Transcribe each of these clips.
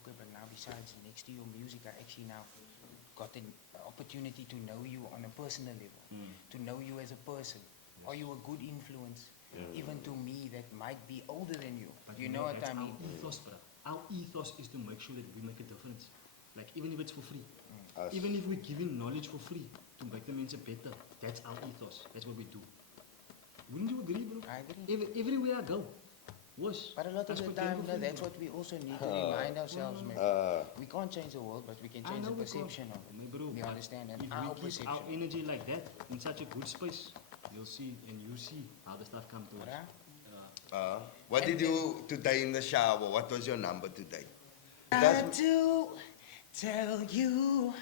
okay, but now besides next to your music, I actually now got an opportunity to know you on a personal level, to know you as a person. Yes. Are you a good influence, even to me that might be older than you? But you know what I mean? Our ethos, bro. Our ethos is to make sure that we make a difference. Like, even if it's for free. Even if we're giving knowledge for free to make the mensen better, that's our ethos. That's what we do. Wouldn't you agree, bro? I agree. Everywhere I go. Was. But a lot of the time, that's what we also need to remind ourselves, man. We can't change the world, but we can change the perception of it. Bro, you understand? And if our we keep perception. our energy like that, in such a good space, you'll see, and you see how the stuff comes to us. What did you today in the shower? What was your number today? I do tell you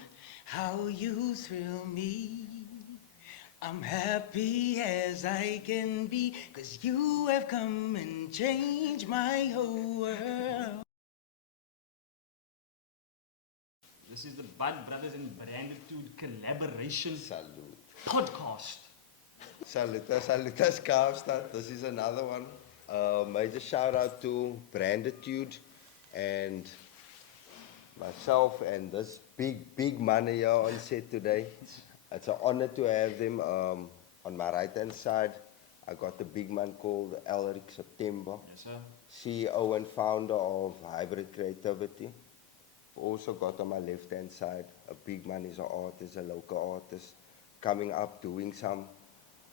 how you thrill me. I'm happy as I can be, 'cause you have come and changed my whole world. This is the Bud Brothers and Branditude collaboration Salute. podcast. Salutas Kaapstad. This is another one. Major shout out to Branditude and myself and this big man here on set today. It's an honor to have them. On my right hand side, I got the big man called Alrick September. Yes, sir. CEO and founder of Hybrid Creativity. Also got on my left hand side, a big man is an artist, a local artist, coming up doing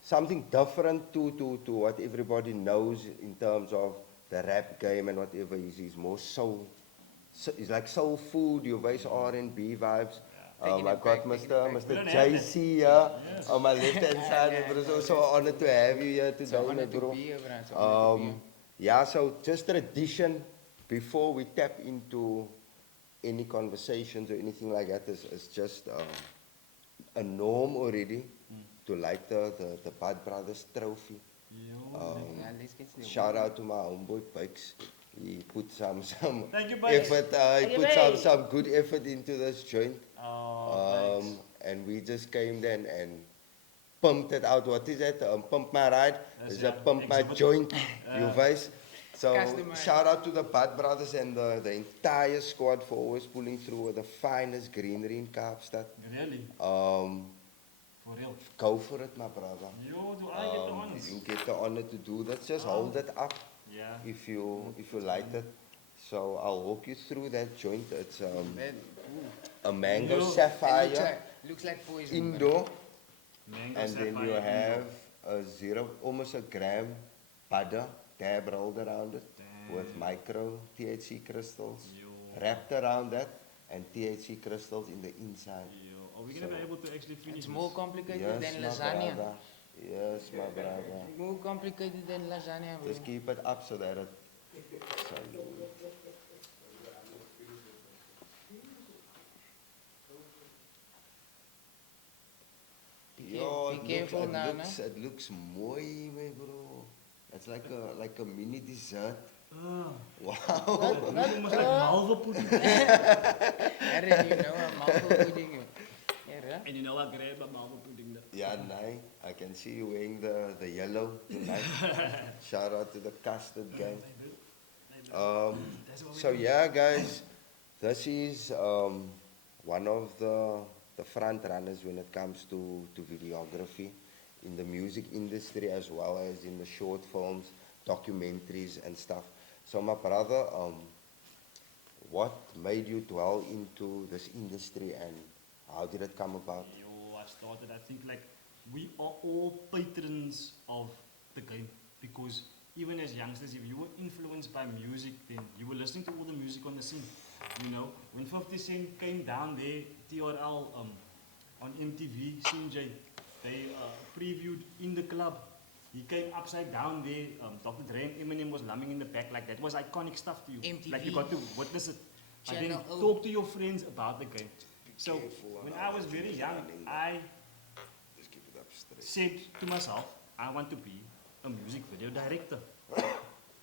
something different to what everybody knows in terms of the rap game and whatever. He's more soul. It's like soul food, your base R&B vibes. I got Mr. Jcee here on my left hand side. It was so an honor to have you here today, bro. Yeah, so just tradition before we tap into any conversations or anything like that is just a norm already to light the Bud Brothers trophy. Shout out to my homeboy Pikes. He put some effort. He put some good effort into this joint. And we just came then and pumped it out. What is that? Pump my ride. It's a pump my joint. You guys. So shout out to the Bud Brothers and the entire squad for always pulling through with the finest greenery in Kaapstad. Really? For real? Go for it, my brother. Yo, do I get the honors? You get the honor to do that. Just hold it up. Yeah. If you light it. So I'll walk you through that joint. It's a mango sapphire. Looks like poison. Indoor. Mango and sapphire then you have almost a gram butter dab rolled around it. Damn. With micro THC crystals wrapped around that and THC crystals in the inside. Are we going to be able to actually finish It's more complicated than lasagna. Brother. Yes, my brother. More complicated than lasagna. Just keep it up so that it... Be careful now, it looks mooi, my bro. It's like a mini dessert. Wow. Almost like malva pudding. Aaron, you know a malva pudding. And you know I grab a malva pudding. Yeah, nice. I can see you wearing the yellow tonight. Shout out to the custard gang. So yeah, guys, this is one of the front runners when it comes to videography in the music industry as well as in the short films, documentaries and stuff. So my brother, what made you dwell into this industry and how did it come about? I started, I think like we are all patrons of the game because even as youngsters, if you were influenced by music, then you were listening to all the music on the scene. You know, when 50 Cent came down there, TRL on MTV, Sinjay, they previewed In the Club. He came upside down there. Dr. Dre and Eminem was lumming in the back. Like that was iconic stuff to you. MTV. Like you got to witness it. And then Channel talk to your friends about the game. So when I was very young, I said to myself, I want to be a music video director.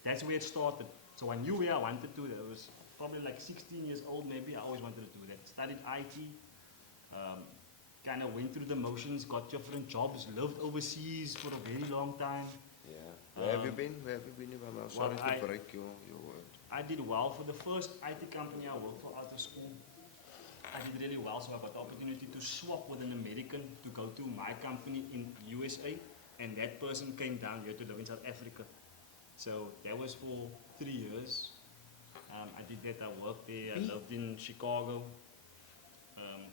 That's where it started. So I knew where I wanted to. I was probably like 16 years old maybe. I always wanted to do that. Studied IT. Kind of went through the motions, got different jobs, lived overseas for a very long time. Yeah. Where have you been? Where have you been? I'm sorry to break your word. I did well for the first IT company I worked for after school. I did really well, so I got the opportunity to swap with an American to go to my company in USA, and that person came down here to live in South Africa. So that was for 3 years. I did that, I worked there, I lived in Chicago,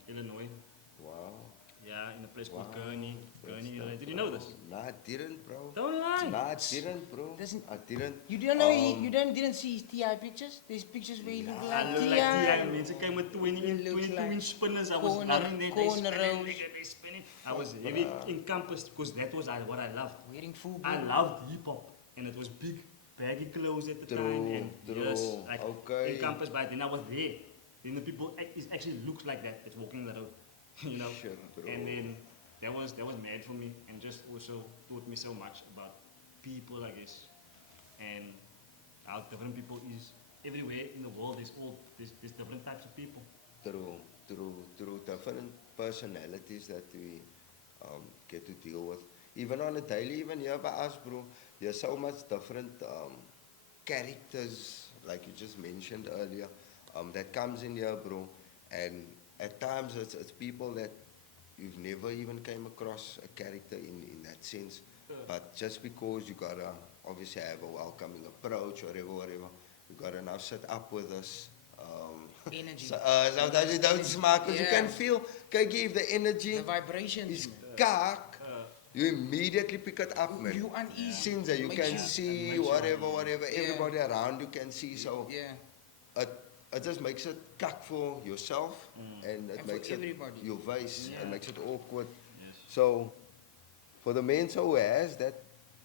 Illinois. Wow. Yeah, in a place called Wow. Gurney, Good Illinois. stuff, Did you bro. know this? No, I didn't, bro. Don't lie. No, I didn't, bro. Doesn't- I didn't. You don't know, Um, you didn't see his TI pictures? There's pictures where he look I like look TI. like T.I. Mensen came with 20 It looks 22 like inch spinners. I was corner- loving that. They corner spinning, rows. they spinning. I was heavy encompassed because that was what I loved. Wearing full I boot. loved hip hop, and it was big, baggy clothes at the True, time, and true, yes, like okay. encompassed by it. Then I was there. Then the people it actually looks like that. It's walking the road, you know. Shit, bro. And then that was mad for me, and just also taught me so much about people, I guess, and how different people is everywhere in the world. There's different types of people. Through different personalities that we get to deal with. Even on a daily, even here by us, bro, there's so much different characters, like you just mentioned earlier, that comes in here, bro. And at times it's people that you've never even came across a character in that sense. But just because you gotta obviously have a welcoming approach, whatever, you gotta now sit up with us. Energy. Sometimes you don't smile because you Yeah. can feel, kyk jy, if the energy The vibrations, is man. kak, you immediately pick it up, man. You uneasy. Since you Makes can you- see makes you whatever, Yeah. everybody around you can see, so Yeah. it just makes it kak for yourself, and it And for makes it everybody. your face, Yeah. it makes it awkward. Yes. So, for the mens who has that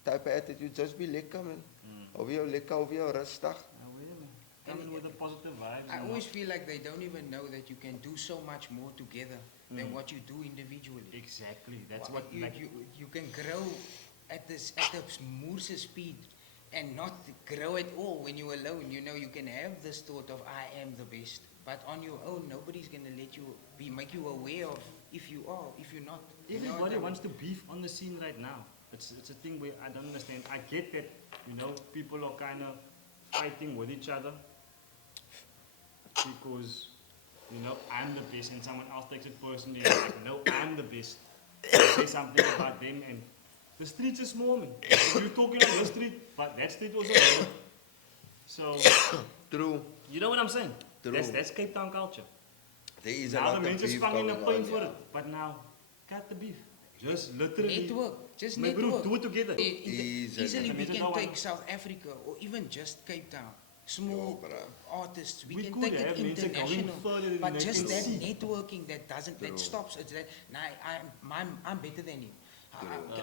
type of attitude, just be lekker, man. Of jou lekker, of jou rustig. Come in with the positive vibes. I and always not- feel like they don't even know that you can do so much more together than what you do individually. Exactly. That's Well, what you can grow at the Moorse speed and not grow at all when you're alone. You know, you can have this thought of I am the best, but on your own, nobody's gonna let you make you aware of if you are, if you're not. You know what Everybody I mean? wants to beef on the scene right now. It's a thing where I don't understand. I get that, people are kind of fighting with each other because, I'm the best, and someone else takes it personally and like, no, I'm the best. I say something about them, and the streets are small, man. You're talking on the street, but that street also big. So, True. you know what I'm saying? True. That's Cape Town culture. There is a Now lot the of mensen beef sprang in going a pain on, for yeah. it, but now, cut the beef. Just literally. Network, just My bro, network. do it together. Easily. Easily we Mensen can know take what- South Africa or even just Cape Town. Small Yo, bruh. artists, we We can could take it have mensen going international. further than But they just can that see. networking that True. stops. It's that I'm better than him.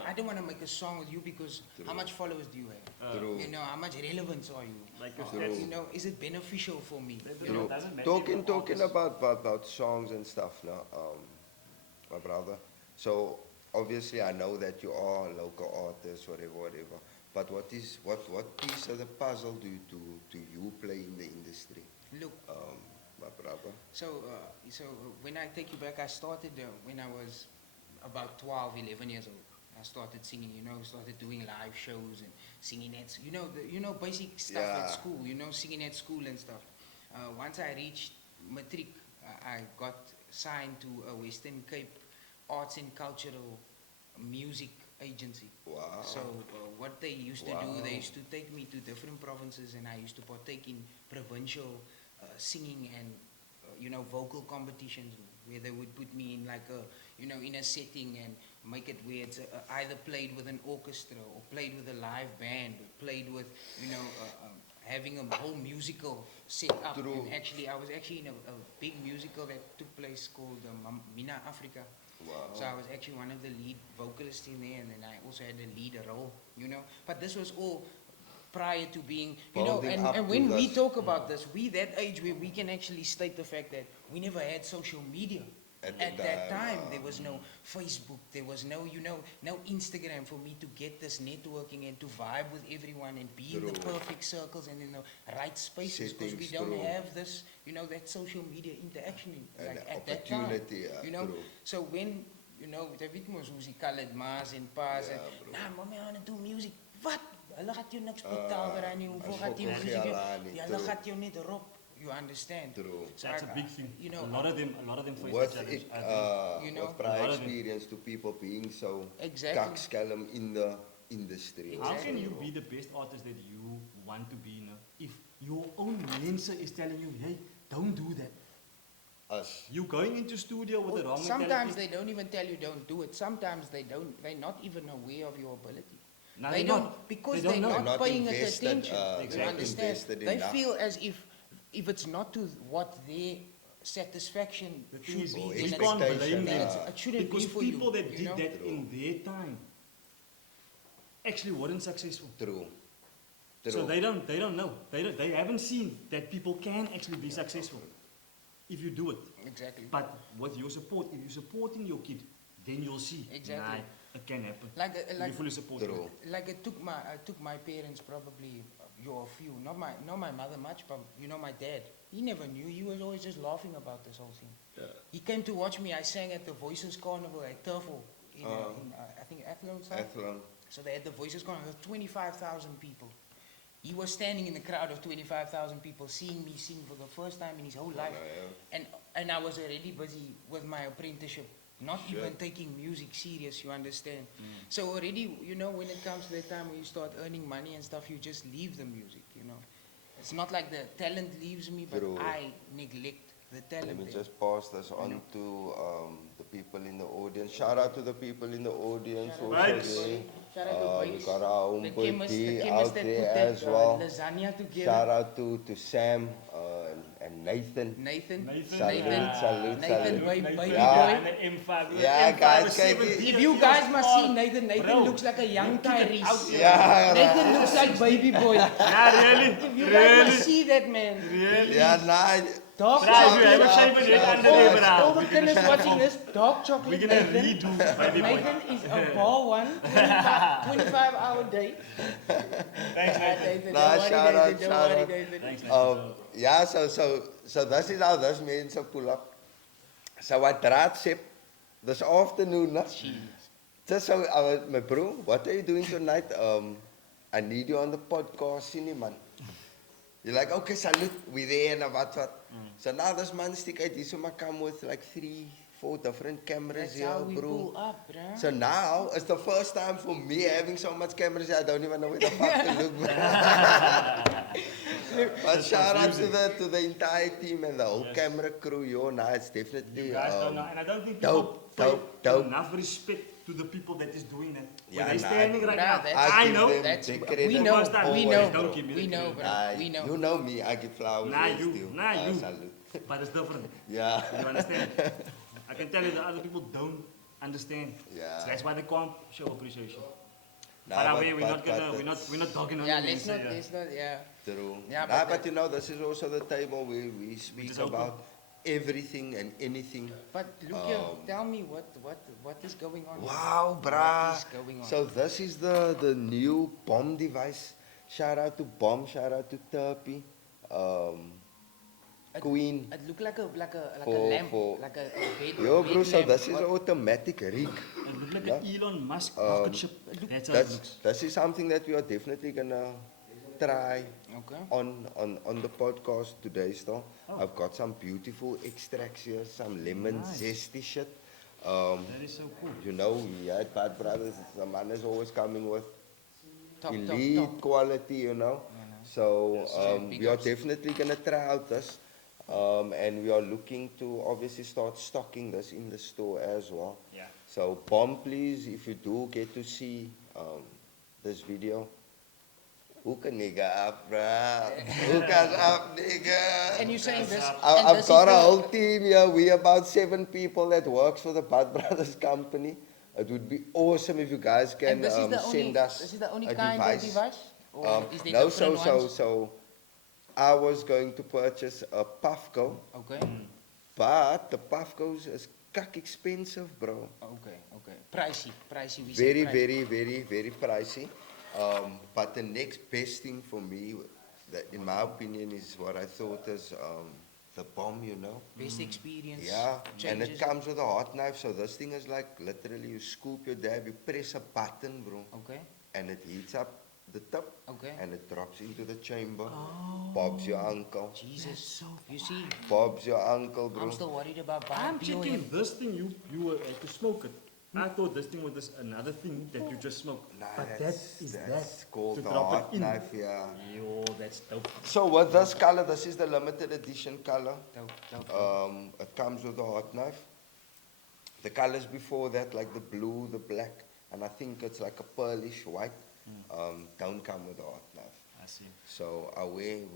I don't want to make a song with you because how True. much followers do you have? True. You know, how much relevance are you? Like your True. stats. You know, is it beneficial for me? That True. doesn't matter Talking if you're an artist. about songs and stuff now, my brother. So obviously I know that you are a local artist, whatever. But what piece of the puzzle do you play in the industry, Look, my brother? so when I take you back, I started when I was about 12, 11 years old. I started singing, started doing live shows and singing at, basic stuff Yeah. at school, singing at school and stuff. Once I reached matric, I got signed to a Western Cape Arts and Cultural Music Agency. Wow. So what they used to do, Wow. they used to take me to different provinces, and I used to partake in provincial singing and vocal competitions where they would put me in like a in a setting and make it where it's either played with an orchestra or played with a live band or played with having a whole musical set up. True. And actually, I was actually in a big musical that took place called Mina Africa. Wow. So I was actually one of the lead vocalists in there, and then I also had a lead role, But this was all prior to being, Building up and to when we this. talk about this, we that age where we can actually state the fact that we never had social media. At At the that time, time, there was no Facebook, there was no, no Instagram for me to get this networking and to vibe with everyone and be in the True. perfect circles and in the right spaces, because we Settings, don't true. have this, that social media interaction And like the at that time. opportunity, yeah, true. So when, jy weet mos hoe se colored ma's en pa's Yeah, en, bro. nah, mommy, I want to do music. What? hulle gaat jou niks betaal waar nie, hoeveel as gaat jy ook musiek geld hê? aan nie, Die hulle true. gaat jou net rob, you understand? True. So That's a I- big thing. You know, a lot of them face With the challenge. it, You know, with prior a lot of it. experience to people being so Exactly. kakskelm in the industry. How Exactly. can you be the best artist that you want to be now if your own mensa is telling you, hey, don't do that? Us. You going into studio with the wrong Sometimes mentality. they don't even tell you don't do it. Sometimes they don't. They're not even aware of your ability. No, They they're don't not. because They don't they're know. not Not paying it invested, attention. not You understand? invested They enough. feel as if it's not to what their satisfaction The thing should is, be, Or we then can't expectation, blame then them. it shouldn't Because be for people you. that you did know? that in their time actually weren't successful. True. So they don't know. They haven't seen that people can actually be successful if you do it. Exactly. But with your support, if you're supporting your kid, then you'll see. Exactly. Nah, it can happen. Like We fully support True. you. like it took my parents probably a few, not my mother much, but you know my dad. He never knew. He was always just laughing about this whole thing. Yeah. He came to watch me. I sang at the Voices Carnival at Turfel in I think Athlone side. Athlon. So they had the Voices Carnival. 25,000 people. He was standing in the crowd of 25,000 people, seeing me sing for the first time in his whole life. And I was already busy with my apprenticeship, not Sure. even taking music serious, you understand? So already, you know, when it comes to the time when you start earning money and stuff, you just leave the music, you know. It's not like the talent leaves me, but True. I neglect the talent. Let me there. just pass this on to the people in the audience. Shout out to the people in the audience Shout also out to Vibes. there. Shout out to We Vibes. got our The own boy chemist D that out put there that as well. lasagna together. Shout out to Sam and Nathan. Nathan. Salute, salute, Nathan, salute. baby boy. Yeah. And the M5. Yeah, M5 guys, is kijk 17. If you guys must see Nathan, Nathan Bro, looks like a young Tyrese. Yeah, Nathan looks like baby boy. Yeah, really? If you guys Really? must see that man. Really? Yeah, nah. Dark Bra, you chocolate. have a shaven head under there, All bro. the kinders watching this, dark chocolate We're gonna Nathan. redo Baby Boy. Nathan is a ball one, 25-hour day. Thanks, man. Nathan, Nah, don't worry, shout out, Nathan, don't shout worry, out. Nathan. Thanks, Yeah, so this is how this mense pull up. So wat draad sê, this afternoon, nah. Just so, my bro, what are you doing tonight? I need you on the podcast, sien man. You're like, okay, salute, we there and what. So now this man stick uit, hier so maar come with like 3-4 different cameras That's here, how we bro. pull up, bruh. So now it's the first time for me having so much cameras here, I don't even know where the fuck to look. But shout out to the entire team and the whole Yes. camera crew, yo, nah, it's definitely You guys don't know, and I don't think dope, people dope, pay dope. enough respect to the people that is doing that. Yeah, Where they nah, standing right Bruh, now. that's- I give know. them That's, the we credit know, First time, we always, know, bro. don't give me the we know, credit. bro, we know. You know me, I get flowers. Nah, there you, still. nah, you. Salute. But it's different. Yeah. You understand? I can tell you that other people don't understand. Yeah. So that's why they can't show appreciation. Nah, By the but- way, we're but- not gonna, but we're not dogging on Yeah, you, let's man, not, so, let's not, yeah. True. Yeah, Nah, but but you know, this is also the table where we speak is open. about everything and anything. But look here, tell me what is going on? Wow, bruh. What is going on? So this is the new bomb device. Shout out to Bomb, shout out to Turpy, Queen. It looked like a For- lamp, for- like a bed. Yo, bed bro, so lamp. this is What- automatic rig. It looks like an Elon Musk Um, rocket ship. That's how it looks. This is something that we are definitely gonna try Okay. on the podcast today still. Oh. I've got some beautiful extracts here, some lemon Nice. zesty shit. That is so cool. You know, we at Bad Brothers, the man is always coming with Top, elite top, top. quality, you know. Yeah, no. So Yes, big we are ups. definitely gonna try out this. And we are looking to obviously start stocking this in the store as well. Yeah. So Bomb, please, if you do get to see this video, hook a nigga up, bruh. Hook us up, nigga. And you're saying this? and I've this got is a the- whole team here. We about 7 people that works for the Bad Brothers company. It would be awesome if you guys can And this is the send only, us this is the only a kind device. of device? Or is there No, different ones? so I was going to purchase a Puffco, Okay, but the Puffcos is kak expensive, bro. okay. Pricey. We say Very, pricey. very, very, very pricey. But the next best thing for me, that in my opinion, is what I thought is the Bomb, you know. Best experience. Yeah, and it changes. comes with a hot knife, so this thing is like literally you scoop your dab, you press a button, bro, Okay. and it heats up the tip, Okay. and it drops into the chamber. Oh. Bob's your uncle. Jesus. You see, Bob's your uncle, bro. I'm still worried about I'm buying checking POM. this thing. You were to smoke it. I thought this thing was this another thing that you just smoke. Nah, But that's that called to the drop hot it in. knife, yeah. Yo, that's dope. So with this color, this is the limited edition color. Dope. It comes with a hot knife. The colors before that, like the blue, the black, and I think it's like a pearlish white, don't come with a hot knife. I see. So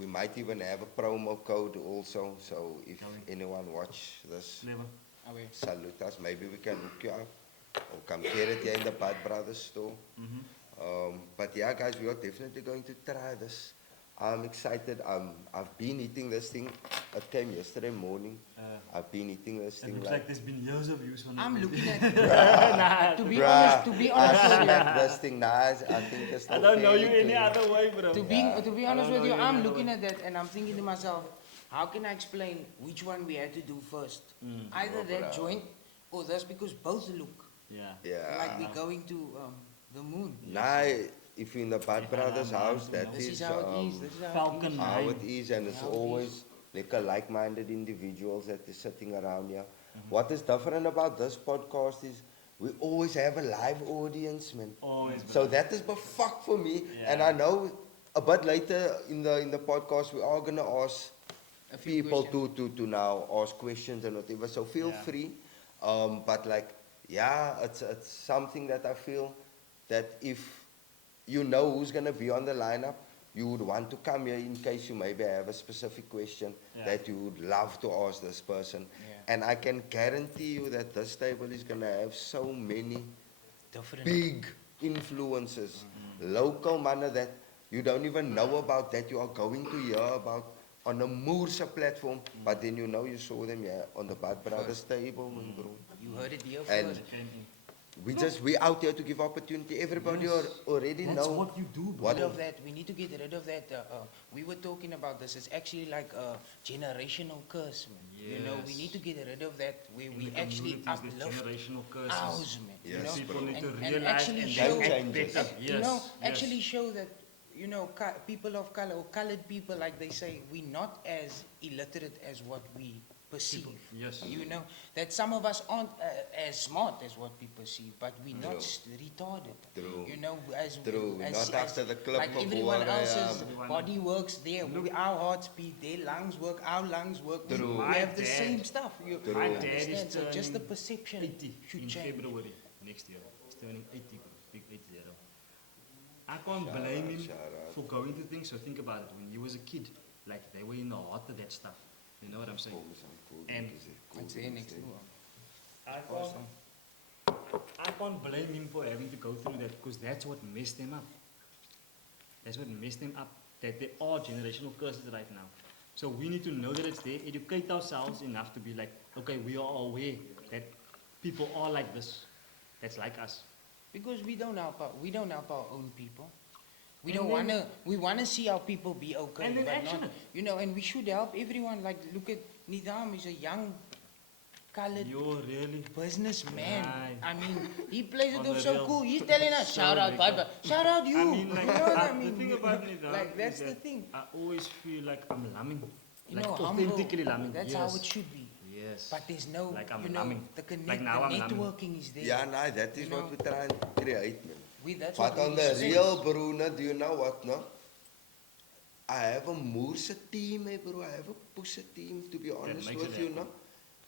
we might even have a promo code also. So if anyone watch this, Never. Away. salute us. Maybe we can hook you up or come get it here in the BranditudeAgency store. But yeah, guys, we are definitely going to try this. I'm excited. I've been eating this thing. It came yesterday morning. I've been eating this It thing looks like there's been years of use on it. I'm looking at Nah, to be Bruh, honest, I smacked this thing nice. I think it's I still don't know you fairly any clean. other way, bro. to be I honest don't with know you, you I'm another looking way. at that and I'm thinking to myself, how can I explain which one we had to do first? Either that joint or this, because both look Yeah. Yeah. like we're going to the moon. Now, if you're in the Bad Brothers house, that This is is how it is. This is how it Falcon is. how Nine. it is, and it's How it is. always like a like-minded individuals that is sitting around here. What is different about this podcast is we always have a live audience, man. Always, bro. So that is but fuck for me. Yeah. And I know a bit later in the podcast we are gonna ask A few people questions. to now ask questions and whatever. So feel Yeah. free. But like, yeah, it's something that I feel that if you know who's gonna be on the lineup, you would want to come here in case you maybe have a specific question Yeah. that you would love to ask this person. Yeah. And I can guarantee you that this table is gonna have so many Different. big influences, local manner that you don't even know about, that you are going to hear about on a Moorse platform, but then you know you saw them on the Bad Brothers table, man, bro. You heard it here And first. we out here to give opportunity. Everybody Yes. already That's know what you do, bro. what Rid of that. We need to get rid of that. We were talking about this. It's actually like a generational curse, man. You know, we Yes. need to get rid of that where In we the actually communities, the uplift generational curses. ours, man. Yes, you know, People bro. need to And realize actually and show, act changes. better. you Yes, know, yes. actually show that, you know, people of color or colored people, like they say, we're not as illiterate as what we perceive. Yes. You know, that some of us aren't as smart as what we perceive, but we're not True. retarded. True. You know, as True. Not after the clip like of everyone water, else's yeah. body works there. Our hearts beat, their lungs work, our lungs work. True. We My have the dad- same stuff. You True. My My dad is understand? So just the turning perception 80 should in change. February next year. He's turning 80, bro. Big 80. I can't blame him shout out. for going to things. So think about it. When he was a kid, like they were in the heart of that stuff. You know what I'm saying? And It's there next door. I can't blame him for having to go through that because that's what messed them up. That's what messed them up. That there are generational curses right now. So we need to know that it's there, educate ourselves enough to be like, okay, we are aware that people are like this. That's like us. Because we don't help our own people. We And don't then- wanna see our people be okay. And then but action not, it. you know, and we should help everyone. Like look at Nidam, he's a young colored You're really businessman. Right. I mean, he plays it On off the so real. cool. He's telling us, So shout out, big, Baba. Shout out you. I mean, like, you know what I the mean? thing about it, like that's is the that thing. I always feel like I'm lambing. You Like know, humble. authentically lambing. That's yes. how it should be. Yes. But there's no, Like I'm you know, lambing. the connect, Like now the I'm lambing. networking is there. Yeah, no, that is You what know. we try and create, man. That's But what on we the say. real, Bruna, do you know what, no? I have a Moorse team, eh, bro. I have a Pusha team, to be honest makes with it you, happen. no?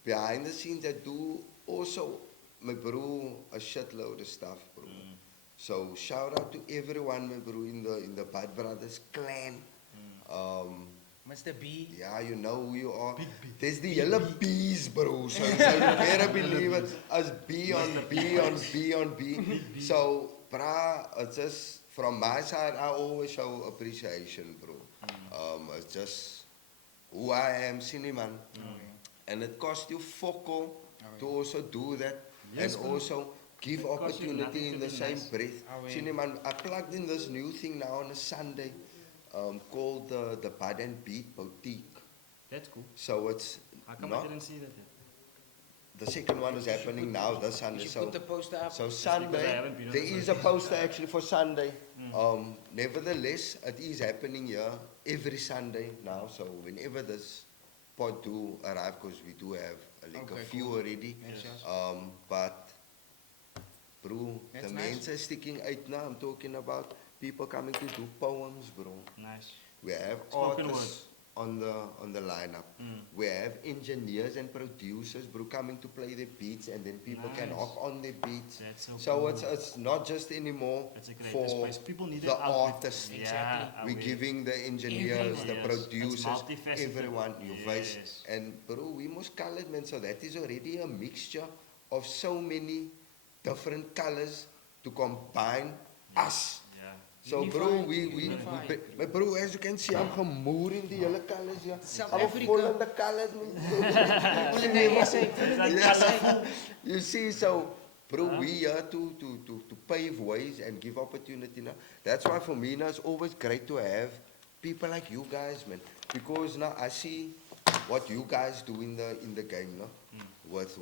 Behind the scenes, I do also, my bro, a shitload of stuff, bro. So shout out to everyone, my bro, in the Bad Brothers clan. Mr. B. Yeah, you know who you are. Big B. There's the yellow B's, bro. So you better believe it. As B on B on B on B. So, brah, it's just from my side, I always show appreciation, bro. It's just who I am, Cineman. And it costs you focko to also do that. Yes, and bro. also give It costs you opportunity nothing in to the be same nice. breath. Cineman, I plugged in this new thing now on a Sunday called the Bud and Beat Boutique. That's cool. So it's How come not, I didn't see that yet? the second one is happening now this Sunday. You should So, put the poster up. so because I Sunday, haven't been on there the is a poster actually for Sunday. Nevertheless, it is happening here every Sunday now. So whenever this pod do arrive, because we do have like Okay, a few cool. already. Yes, yes. But bro, That's the nice. men's are sticking out now. I'm talking about people coming to do poems, bro. Nice. We have Spoken artists on the lineup. We have engineers and producers, bro, coming to play their beats, and then people can Nice. hop on their beats. That's so So cool. it's not just anymore That's a great for space. People need the an outlet. artists. Exactly. Yeah, We're aware. giving the engineers, Everyone. the Yes, producers, it's multifaceted. everyone your voice. Yes. And bro, we must colored man, so that is already a mixture of so many different colors to combine us. Yeah. So bro, Unified. but bro, as you can see, I'm gemoer in die hele colors hier. South I'm Africa. vol in the colors. Full in the SA, full in the SA. You see, so bro, we here to pave ways and give opportunity now. That's why for me now it's always great to have people like you guys, man. Because now I see what you guys do in the game, no? With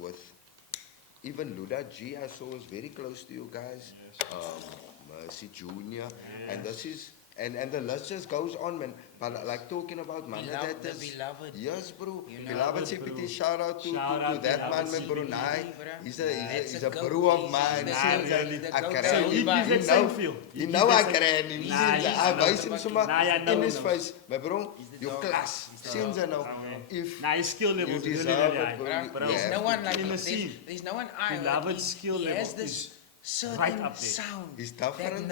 even Luda G, I saw is very close to you guys. Mercy Junior, and this is and the list just goes on, man. But like talking about man, Beloved, that the is beloved. yes, bro. You know, Beloved bro. CPT, shout out to Shout out that Beloved man, man, bro. CPT, Nah, bro. he's That's a a goat. bro of He's mine. the Since goat. I The I goat. can- So he you gives that know- same feel. He You gives know that I same- can. He's Nah, in the he's I not. wys him sommer Nah, ja, in nou, his nou. face. My bro, He's the your dog. class. He's the Sinds dog. nou, Okay. if Nah, his skill level you is really deserve very it, high. bro. Bruh, you there's have no to one keep like in the him. scene. There's no one I Beloved like. skill He level has this is certain right up there. sound He's that different,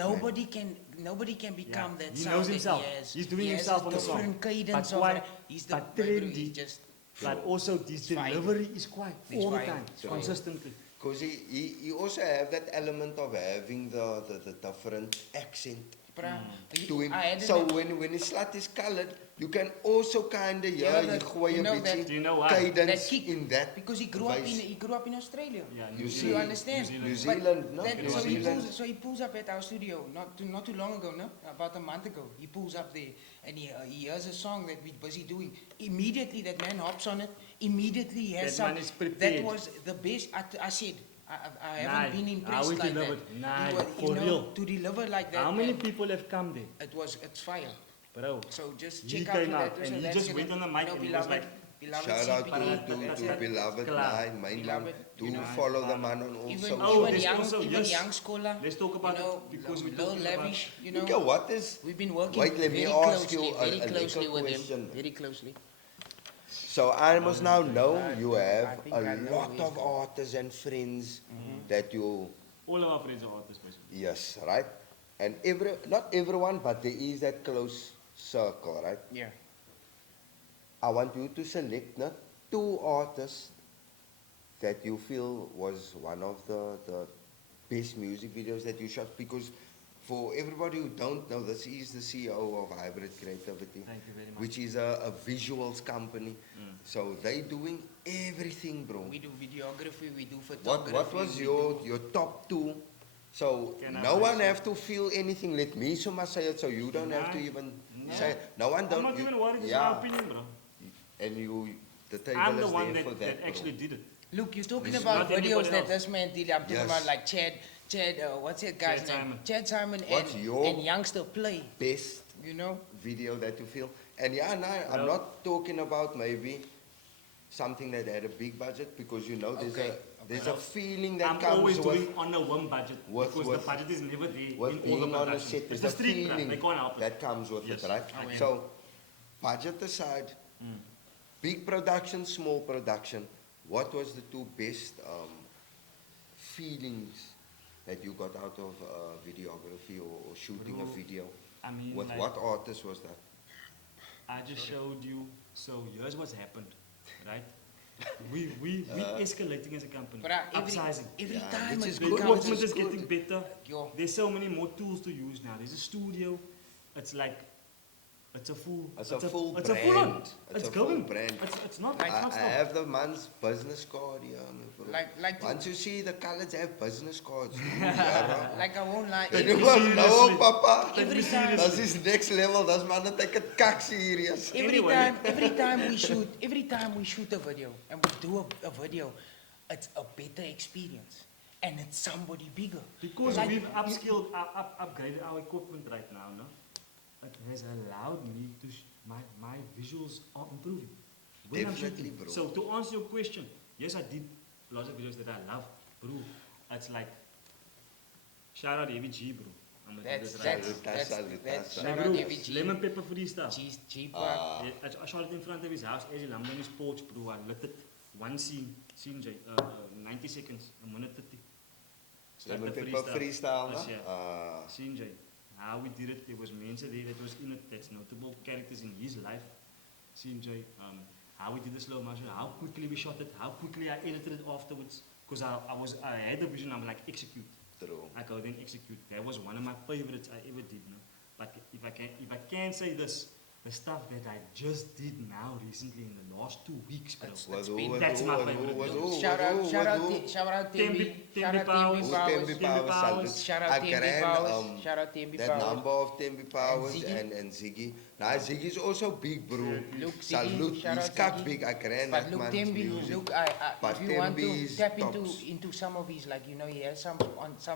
nobody can become Yeah. that He sound knows that himself. he has. He's doing He has himself a on the song. different cadence But of quite- it. He's the but bro, trendy. he's just But also this fire. delivery is quite It's all the fire. time, It's fire. consistently. Because he also have that element of having the different accent bruh. to him. I had So it- when his slut is colored, you can also kind of hear Yeah, he that- gooi you a know that- Do you know why? cadence that kick, in that because he grew up voice. in Australia. Yeah, You Do see, you understand? New But Zealand, no? that- New so, he Zealand. pulls, so he pulls up at our studio not too long ago, no? About a month ago. He pulls up there and he hears a song that we're busy doing. Immediately that man hops on it. Immediately he has That man some. is prepared. That was the best. I said, I haven't Nah, been how impressed he like that. delivered. Nah, He was- for real. To deliver like that. How many man, people have come there? it's fire. Bro, So just He check out came for out that. and so he that's just gonna- went on the mic you know, and he was beloved, like, beloved Shout out CPT, that's to it. beloved Klaar. my man. Beloved, Do you know. follow the man on all Even, social. Oh, even there's young, also- even yes. young scholar. Let's talk about you know, it because we're Lil talking about- Lavish, you know. Look at what is. We've been working Wait, let me very ask closely, you a very little closely with question. him. Very closely. So I must now know I you think- have I think a I know lot where of he's going. artists and friends that you all of our friends are artists, basically. yes, right? And not everyone, but there is that close circle, right? Yeah. I want you to select no, 2 artists that you feel was one of the best music videos that you shot. Because for everybody who don't know, this is the CEO of Hybrid Creativity, Thank you very much. which is a visuals company. So they doing everything, bro. We do videography, we do What photography. was we your do- your top 2? So Can I no one please- have to feel anything. Let me so much say it, so you don't have to Nah. even Nah. say it. No one I'm don't. not you- even worried, it's yeah. my opinion, bro. And the table I'm the is one there for that bro. actually did it. Look, you're talking It's about not videos anybody that else. this man did. I'm talking Yes. about like Chad, what's that guy's Chad name? Simon. Chad Simon What's and, your- and Youngster Play, Best you know? video that you feel. And yeah, no, I'm Well- not talking about maybe something that had a big budget, because you know there's a feeling that I'm comes always with doing on a whim budget with- because with- the budget is never there in with all the being on a production. set. It's There's the a street, bruh. feeling They can't help it. that comes with Yes. it, right? Oh, yeah. So, budget aside, big production, small production, what was the 2 best feelings that you got out of videography or shooting a Bro, video? I mean, With like, what artist was that? I just showed you. So here's what's happened, right? we escalating as a company, But upsizing. every Yeah, time which it is The good, becomes, equipment is good. getting better. yo, There's so many more tools to use now. There's a studio. It's like, it's a full. It's a full It's a full on. brand. It's It's a full going. brand. It's not. Like- it's I not stop. have the man's business card here, bro. Like- Once you see the colors have business cards, yeah, like I won't lie. you Every, will know, seriously. papa. every time, Dat is next level. Dat is man dat ek het kak serieus. Anyway. every time we shoot a video and we do a video, it's a better experience. and it's somebody bigger. Because Like, we've upskilled, upgraded our equipment right now, no? It has allowed me to, my visuals are improving. When I'm Definitely, shooting. bro. So to answer your question, yes, I did lots of videos that I love, bro. It's like, shout out Jcee, bro. I'm gonna do That's this right that's now. that's Hey, shout bro, out every G. lemon pepper freestyle. G part. Ah. I shot it in front of his house as he lumbered on his porch, bro. I lit it. One scene, Jay, 90 seconds, a minute 30. Start Lemon the pepper freestyle, Yes, no? yeah. Scene, Jay. How we did it, there was Mensa there that was in it, that's notable characters in his life. Scene, Jay. How we did the slow motion, how quickly we shot it, how quickly I edited it afterwards. Because I had the vision, I'm like, execute. True. I go then execute. That was one of my favorites I ever did. No? But if I can say this, the stuff that I just did now recently in the last 2 weeks, bro. That's my favorite. Shout out Tembi. Shout out Tembi Tembi Powers. Powers, Shout out salute. Tembi Powers. Shout out Tembi That Powers. number of Tembi Powers Ziggy. and Ziggy. Now Ziggy's also big, bro. Look, Salute, Ziggy, shout he's out cut Ziggy. big. I can But that look, man's Tembi, music. look, But if you want Tembi to is tap tops. into some of his, like, you know, he has some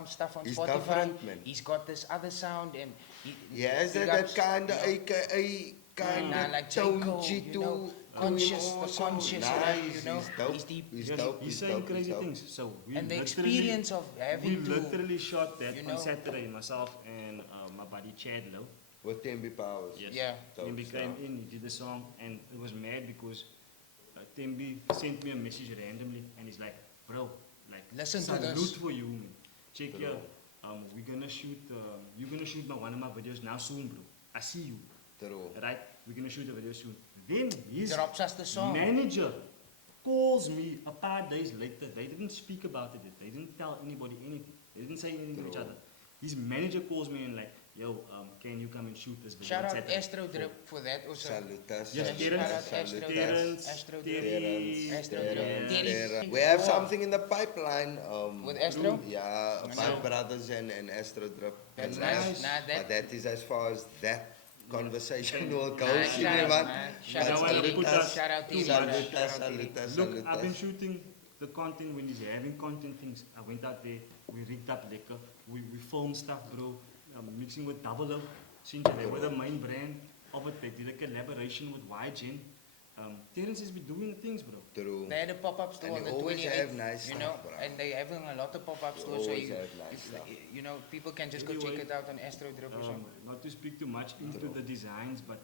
stuff on He's Spotify. different, man. He's got this other sound, and He has big that ups, kind of you know. AKA kind Nah, of like J. tone Cole, to you know, him conscious, the also. conscious, Nice, you know, he's dope. he's deep. He's Yes, dope. he's He's saying dope. He's crazy dope. things. So we And the literally- experience of we having to, literally shot that you on know. Saturday, myself and my buddy Chad Lowe. With Tembi Powers. Yes. Yeah. Dope Tembi came stuff. in, he did the song, and it was mad because Tembi sent me a message randomly, and he's like, bro, like, Listen to salute this. for you, man. Check Bro. here. We're gonna shoot, you're gonna shoot one of my videos now soon, bro. I see you, True. right? We're gonna shoot a video soon. Then his drops us the song. manager calls me a paar days later. They didn't speak about it. They didn't tell anybody anything. They didn't say anything to each True. other. His manager calls me and like, yo, can you come and shoot this video? Shout on out Saturday?" Astro Drip for that also. Salutas. Yes, Shout out Terrence, Astro Terrence, Astro Terry, Astro Terrence, Terry. Terrence. We have something in the pipeline. With Astro? Yeah, Nice. budbrothers and Astro Drip. That's And nice. Nah, but that is as far as that conversation will go. Nice, you know, shout out, man. man. But Shout out Terry. salutas. Shout out Terry. Salutas, Shout out salutas, Look, I've been salutas. shooting the content when he's having content things. I went out there, we rigged up liquor, we filmed stuff, bro, mixing with Double O. Since they were the main brand of it, they did a collaboration with YGen. Terrence has been doing things, bro. True. They had a pop-up store And on they the always 28th, have nice you stuff, know, bro. and they having a lot of pop-up They stores, so always you, have nice stuff. you know, people can just go check Anyway, it out on Astro Drip or something. Not to speak too much into True. the designs, but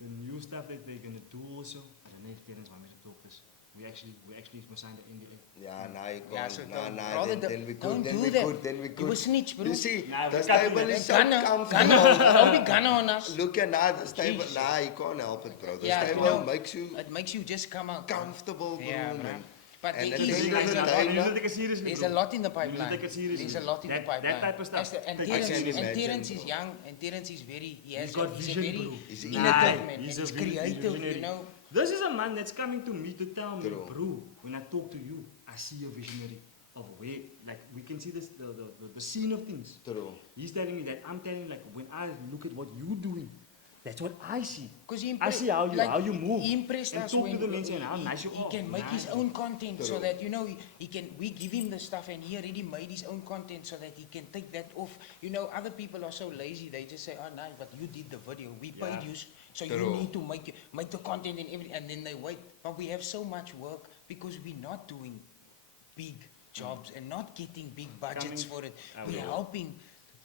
the new stuff that they're gonna do also. I don't know if Terrence wants me to talk this. We actually must sign the NDA. Yeah, nah, you Yeah, can't. so Nah, don't- nah, brother, then we don't good, then do we that. good, then we You good. a snitch, bro. You see, Nah, we this can't do table that. is so Gunner, comfortable. don't be gunner on us. Look at now, this table, Jeez. nah, you can't help it, bro. This Yeah, table you know, makes you It makes you just come out. bro. comfortable, bro. Yeah, bro. man. But And there at is, the end of the day, You no? don't take it seriously, there's bro. a lot in the You don't pipeline. take it seriously. There's a lot in the That pipeline. type of stuff. And Take it Terrence, can is, and imagine, Terrence is bro. young, and Terrence is very, He's got he's vision, a very bro. He's innovative, Nah, man. he's It's a vision- creative, visionary. you know. This is a man that's coming to me to tell me, True. bro, when I talk to you, I see a visionary of where, like, we can see this, the scene of things. True. He's telling me that, I'm telling, like, when I look at what you're doing, that's what I see. 'Cause he I see how you move. He impressed And us talk when to the men saying how nice you he are. can make his Nice. own content so True. that, you know, we give him the stuff and he already made his own content so that he can take that off. You know, other people are so lazy, they just say, oh, nice, but you did the video, we paid Yeah. you, so True. you need to make the content and everything, and then they wait. But we have so much work because we're not doing big jobs and not getting big budgets Coming- for it. I We're will. helping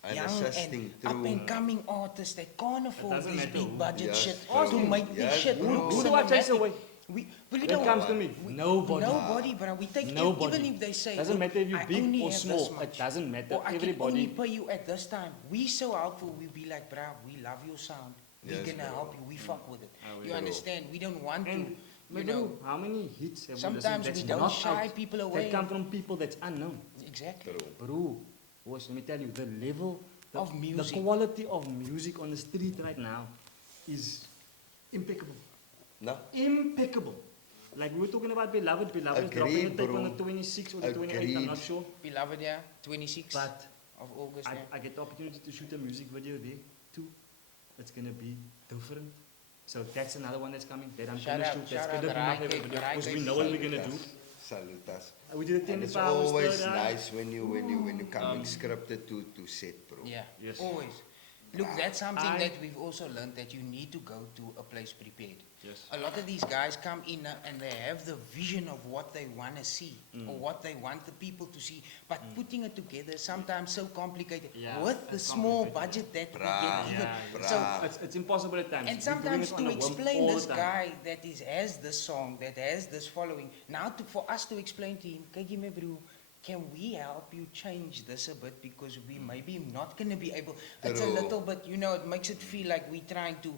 And young assisting and up through. and coming artists that can't afford doesn't these matter big who. budget Yes, shit true. to make this Yes, shit bro. look Who do I chase cinematic. away? We When don't. it comes to me, nobody. Nobody, bro. We take Nobody. even if they say Doesn't "Look, matter if you're I big only or have small, this it much, doesn't matter. or I can Everybody- only pay you at this time. We so helpful. We be like, bro, we love your sound. We're Yes, gonna bro. help you. We fuck with it. I will. You understand? We don't want And, to. You but know, bro, how many hits have sometimes we we listened don't that's shy not out, people away. that come from people that's unknown? Exactly. True. Bro, watch, let me tell you, the level Of music. the quality of music on the street right now is impeccable. No? Impeccable. Like we were talking about Beloved. Beloved is dropping Agreed, a tape on the bro. 26th or the 28th, I'm Agreed. not sure. Beloved, yeah, 26th But of August. Yeah. I get the opportunity to shoot a music video there too. It's gonna be different. So that's another one that's coming that I'm Shout gonna shout shoot. That's out gonna be my Alrick, favorite video because we Alrick. know what we're gonna do. Salutas. We did a And it's 24 hours always third eye. nice when you coming scripted to set, bro. Yeah, Yes. always. Look, that's something I- that we've also learned, that you need to go to a place prepared. Yes. A lot of these guys come in and they have the vision of what they want to see or what they want the people to see, but putting it together is sometimes so complicated Yeah, with the it's small complicated. budget that we Bruh, get given. Yeah, So, it's impossible at times. and We're doing sometimes it on to a whim explain all this the time. guy that has this song, that has this following, now for us to explain to him, kyk my bro, can we help you change this a bit, because we maybe not going to be able, it's a True. little bit, it makes it feel like we're trying to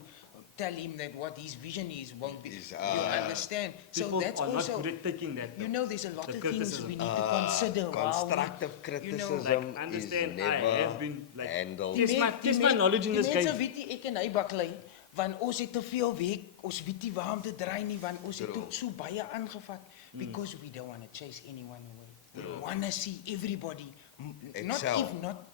tell him that what his vision is won't be, Is, you understand? So People that's are also, not good at taking that. there's a lot the of things criticism. we need to consider while Constructive we, criticism Like, understand, is I never have been, like, handled. Test my knowledge in this Die game. mense weet nie, ek en hy baklei, want ons het te veel werk, ons weet nie waar om te draai nie, want ons het True. tot so baie aangevat, because we don't want to chase anyone away. We want to see everybody, Excel.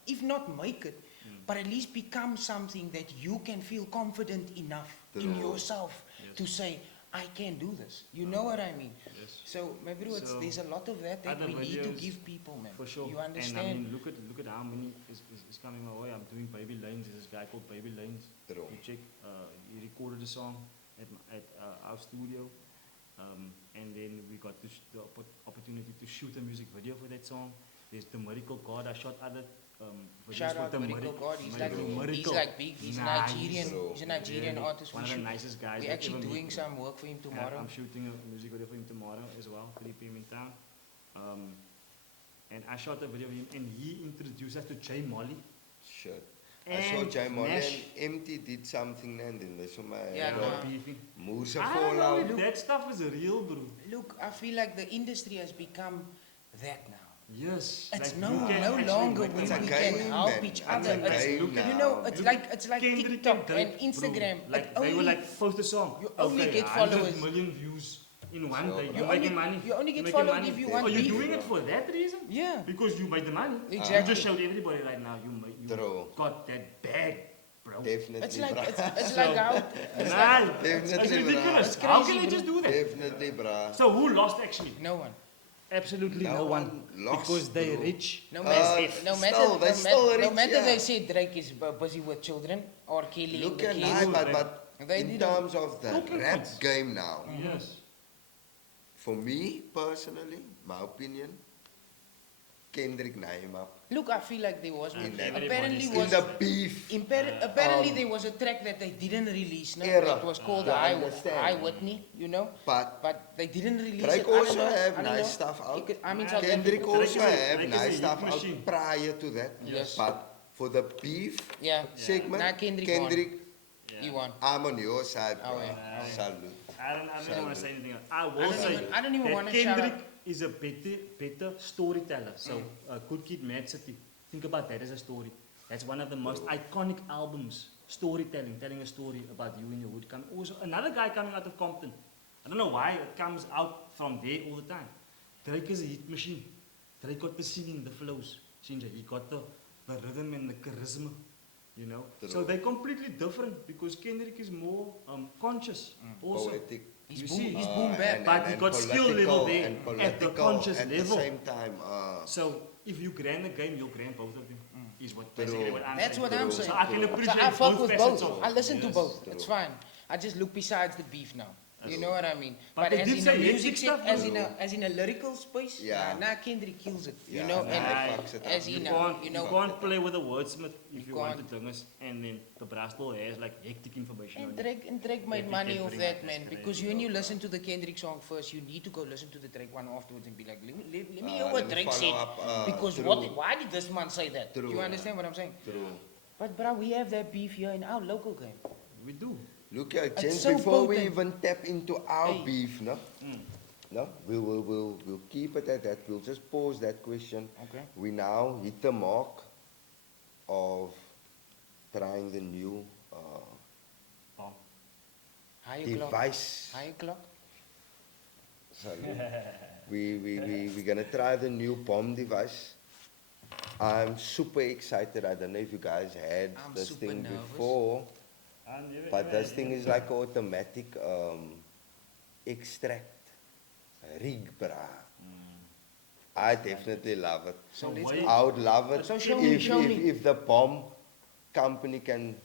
if not make it, but at least become something that you can feel confident enough in True. yourself Yes. to say, I can do this. You know what I mean? Yes. So, my bro, So, there's a lot of that other we need to videos, give people, man. For sure. You And I understand? mean, look at how many is coming my way. I'm doing Baby Lanes. There's this guy called Baby Lanes. True. You check. He recorded a song at our studio, and then we got the opportunity to shoot a music video for that song. There's the Miracle God. I shot other videos Shout for out the Miracle God. He's like Miracle. big. He's Nice. Nigerian. Bro. He's a Nigerian Really, artist. one of the nicest guys We're I've actually ever doing met. some work for him Yeah, tomorrow. I'm shooting a music video for him tomorrow as well, 3 p.m. in town. And I shot a video of him, and he introduced us to Jay Molly. Shit. I saw And Jay Molly Nash. and MT did something and then they saw my Yeah, They no. were beefing. moves I a don't know fallout. if that stuff is real, bro. Look, I feel like the industry has become that now. Yes. It's like no you can no actually longer make when It's a we game, can help man. each It's other. a game Look at- You now. know, it's like Kendrick TikTok Drake, and Instagram. bro. Like It they were only- like post a song. You only okay, get 100 followers. million views in one So, day. bro. You're You only- making money. you only get You're making followed money. if you want Oh, you're beef. doing it for that reason? Yeah. Because you made the money. Exactly. You just showed everybody right now you True. got that bag, bro. Definitely, It's like bruh. it's like how Man, Definitely, it's ridiculous. It's How crazy, can you bro. just do that? Definitely, bruh. So who lost actually? no one. Absolutely No no one. one lost, Because they bro. rich. No Uh, matter, no matter, still, they still no rich, matter yeah. they say Drake is busy with children or killing Look the at kids. I, They- but they in didn't- terms of the Talking rap points. game now, Yes. for me personally, my opinion, Kendrick named him up Look, I feel like there was in that apparently in in was the beef. apparently there was a track that they didn't release. No, Era. it was called You I understand. Whitney, you know. But But they didn't release Drake it. I don't also know. have I don't nice know. stuff out. I mean, Yeah, South Kendrick Africa- also Drake is have a nice hit stuff out machine. prior to that. Yes. But for the beef Yeah. segment, Nah, Kendrick Yeah. He won. I'm on your side, Oh, bro. yeah. Salute. I don't even want to say anything else. I will don't say even- I don't even that wanna shout Kendrick out- is a better storyteller. So, Good Kid, Mad City. Think about that as a story. That's one of the most iconic albums. Storytelling, telling a story about you in your hood. Also, another guy coming out of Compton. I don't know why it comes out from there all the time. Drake is a hit machine. Drake got the singing, the flows. Ginger, he got the rhythm and the charisma. You know, so True. they're completely different because Kendrick is more conscious. Also, Poetic. He's You boom, see, he's boom bap. But he got skill level there and at the political conscious at level. the same time. So if you grand the game, you'll grand both of them. Is what True. basically what I'm That's saying. what I'm True. saying. So I can So appreciate I fuck both with facets both. of it. I listen to Yes. both. True. It's fine. I just look besides the beef now. You Yes. know what I mean? But they as did in say a hectic music stuff, set, though. as in a lyrical space, Yeah. nah, Kendrick kills it. You Yeah, know, nah, and he fucks it up. as You in, can't, you you know, can't play with a wordsmith if you want can't. to dingus, and then the brass still has like hectic information. on it. And Drake made That money he can off bring that, up, man. that's Because crazy. when you listen to the Kendrick song first, you need to go listen to the Drake one afterwards and be like, let me hear what let me Drake follow said. up, Because true. why did this man say that? True. You understand what I'm saying? True. But bro, we have that beef here in our local game. We do. Look at It's gents, so before we potent. even tap into our Hey. beef, no? No, we'll keep it at that. We'll just pause that question. Okay. We now hit the mark of trying the new Higher clock. device. Higher clock. Sorry. We're gonna try the new bomb device. I'm super excited. I don't know if you guys had I'm this super thing nervous. before, but this thing is like automatic extract rig, brah. I definitely love it. So let's why- go. I would love it So show me, show me. if the bomb company can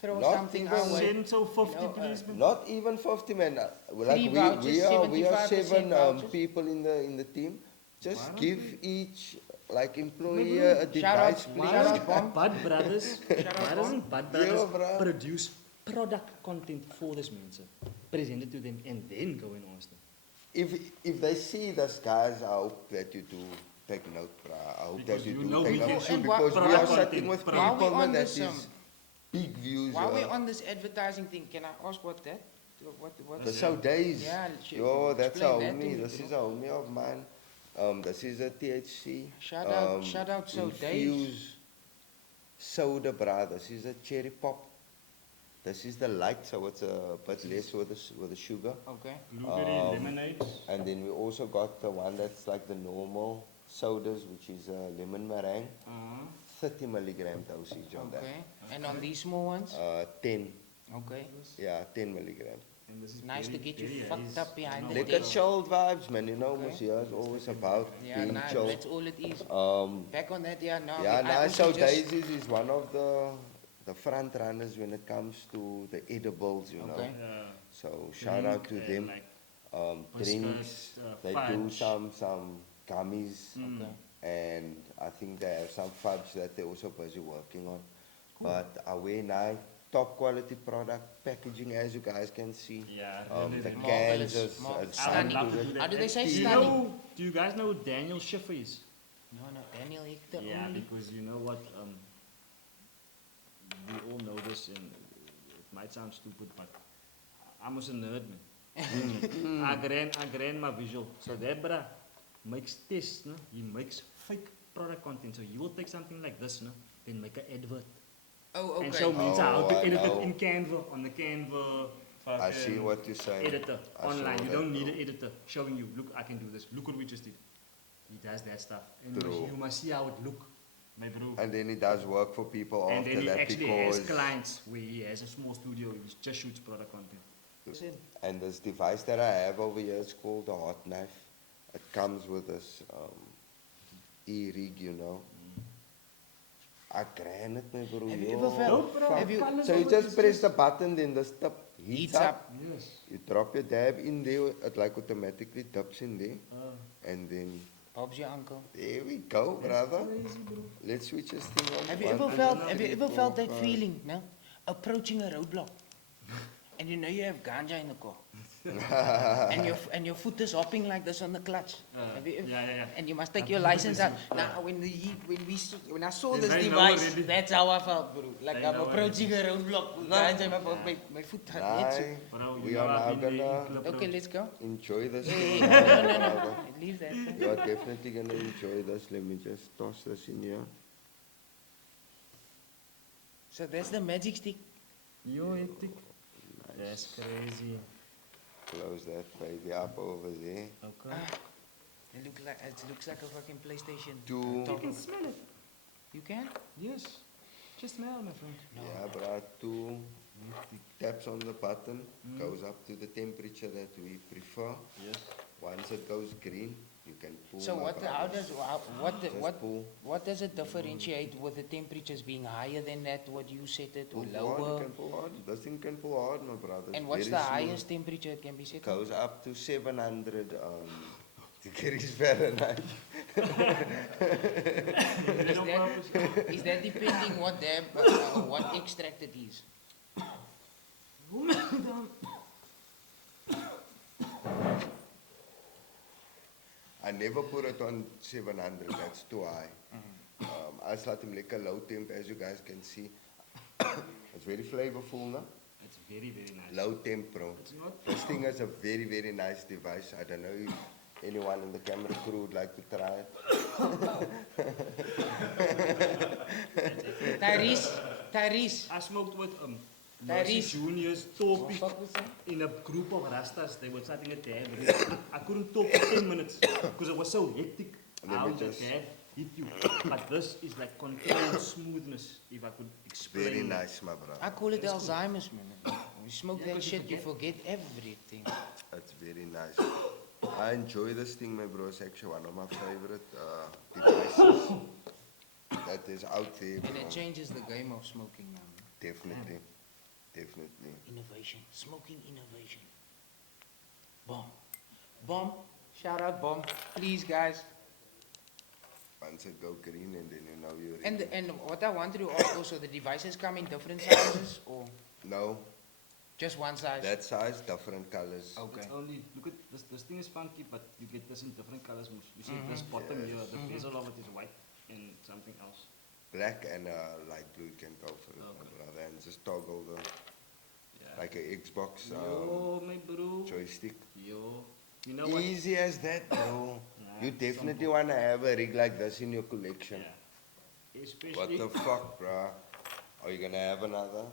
Throw not something even our way. Send so 50, know, please, man. not even 50 men. Like Three we vouchers, are 75% 7 vouchers. people in the team. Just Why don't give each like employee No, a Shout out, device, shout please. out, Bomb. Bud Brothers, why doesn't Bud Yeah, Brothers bruh. produce product content for this man, sir? Present it to them and then go and ask them. If they see this, guys, I hope that you do take note, bruh. I hope Because that you you do know take we note can soon, and what- because we product are content, sitting with product. While we people on that this, is big views. While we're on this advertising thing, can I ask what that? What The so days. Yeah, Yo, that's a explain that to homie. me, This bro. is a homie of mine. This is a THC. Shout out So Days. infused soda, bruh. This is a cherry pop. This is the light, so it's a bit less with the sugar. Okay. Blueberry lemonades. And then we also got the one that's like the normal sodas, which is lemon meringue. 30 milligram dosage on Okay. And on these small ones? that. 10. Okay. Yeah, 10 milligrams. And this is Nice to very, get you very fucked nice. up behind the Look desk. at chilled vibes, man. You know, Okay. Monsieur is always about Yeah, being nice. chilled. That's all it is. Back on that, yeah, no. Yeah, I nice. also So just- Daisies is one of the front runners when it comes to the edibles, you know. Okay. Yeah. So shout out to Drink them. and like Drinks, biscuits, they do fudge. some gummies, Okay. and I think they have some fudge that they're also busy working on. But away nice, top quality product packaging, as you guys can see. Yeah, The really cans Marvelous, is marvelous. I would signed love to to do the- that. How do they And say do you stunning? know? Do you guys know who Daniel Schiffer is? No, Daniel Hector Yeah, only. because you know what? We all know this, and it might sound stupid, but I'm also a nerd, man. I ran my visual. So that bruh makes tests, no? He makes fake product content. So he will take something like this, no? Then make an advert. Oh, okay. And show me how Oh, to I edit know. it in Canva, on the Canva. I see fucking what you're saying. Editor, I saw online. You that, don't need bro. an editor showing you, look, I can do this. Look what we just did. He does that stuff. And True. you must see how it look, my bro. And then he does work for people And after then he that actually because. has clients where he has a small studio, he just shoots product content. And this device that I have over here is called a hot knife. It comes with this e-rig, you know. I gran it, my bro. Have you Yo, ever felt- fuck. have you- So you just press the button, then the stuff heats Heats up. up. Yes. You drop your dab in there, it like automatically dips in there. And then, Bob's your uncle. there we go, brother. Crazy, bro. Let's switch this thing on. Have you 1, ever 2, felt? 3, Have you ever 4, felt that 5. feeling? No, approaching a roadblock, and you know you have ganja in the car, and your foot is hopping like this on the clutch. Have you ever- yeah. And you must take your license out. Now, when I saw They this know device, already. that's how I felt, bro. Like They I'm know approaching a roadblock with ganja in my mouth. My foot hurts. Nah, Bro, we you are know I've now been there in gonna Club Okay, Road. let's go. enjoy this. Hey, thing, no, brother. Leave that. You are definitely gonna enjoy this. Let me just toss this in here. So that's the magic stick. Yo, hectic. That's crazy. Close that baby up over there. Okay. It looks like a fucking PlayStation. Two. Top. You can smell it. You can? Yes. Just smell, my friend. Yeah, bro. 2 taps on the button. Goes up to the temperature that we prefer. Yes. Once it goes green, you can pull. So my what? How brothers. does? What? Just pull. What does it differentiate with the temperatures being higher than that? What you set it or Pull hard, you lower? can pull hard. This thing can pull hard, my brother. And what's Very the smooth. highest temperature it can be set? at? Goes up to 700 degrees Fahrenheit. Is that depending what dab, what extract it is? I never put it on 700, that's too high. I just let him lekker low temp, as you guys can see. It's very flavorful, no? It's very, very nice. Low temp, bro. It's not. This thing is a very, very nice device. I don't know if anyone in the camera crew would like to try it. Tyrese, I smoked with That Mercy is- Junior's topic fuck was that? in a group of Rastas. They were starting a tab. I couldn't talk for 10 minutes because it was so hectic. Let me How the just- tab hit you. But this is like controlled smoothness, if I could explain. Very it. nice, my brother. I call it Alzheimer's, man. You smoke Yeah, that 'cause you shit, you forget everything. It's very nice. I enjoy this thing, my bro. It's actually one of my favorite devices that is out there, bro. And it changes the game of smoking now. Definitely, definitely. Innovation, smoking innovation. Bomb. Bomb. Shout out Bomb. Please, guys. Once it go green and then you know you're And ready. and what I want to do also, the devices come in different sizes or No, just one size? that size, different colors. Okay. It's only, look at this thing is funky, but you get this in different colors. You see this bottom here, the bezel of it is white and something else. Black and light blue can go for it, my Okay. brother. And just toggle the, Yeah. like an Xbox Yo, my bro. joystick. Yo. You know what? Easy as that, bro. Nah, You definitely simple. want to have a rig like this in your collection. Yeah. What Especially. the fuck, bruh? Are you gonna have another?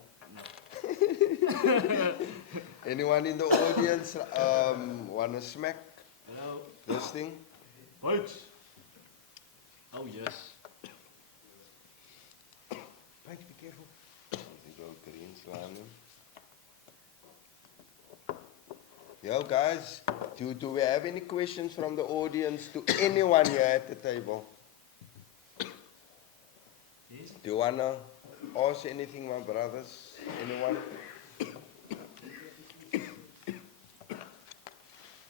Anyone in the audience wanna smack Hello. this thing? What? Oh yes. Right, be careful. You go green slime. Yo guys, do we have any questions from the audience to anyone here at the table? Yes. Do you wanna ask anything, my brothers? Anyone?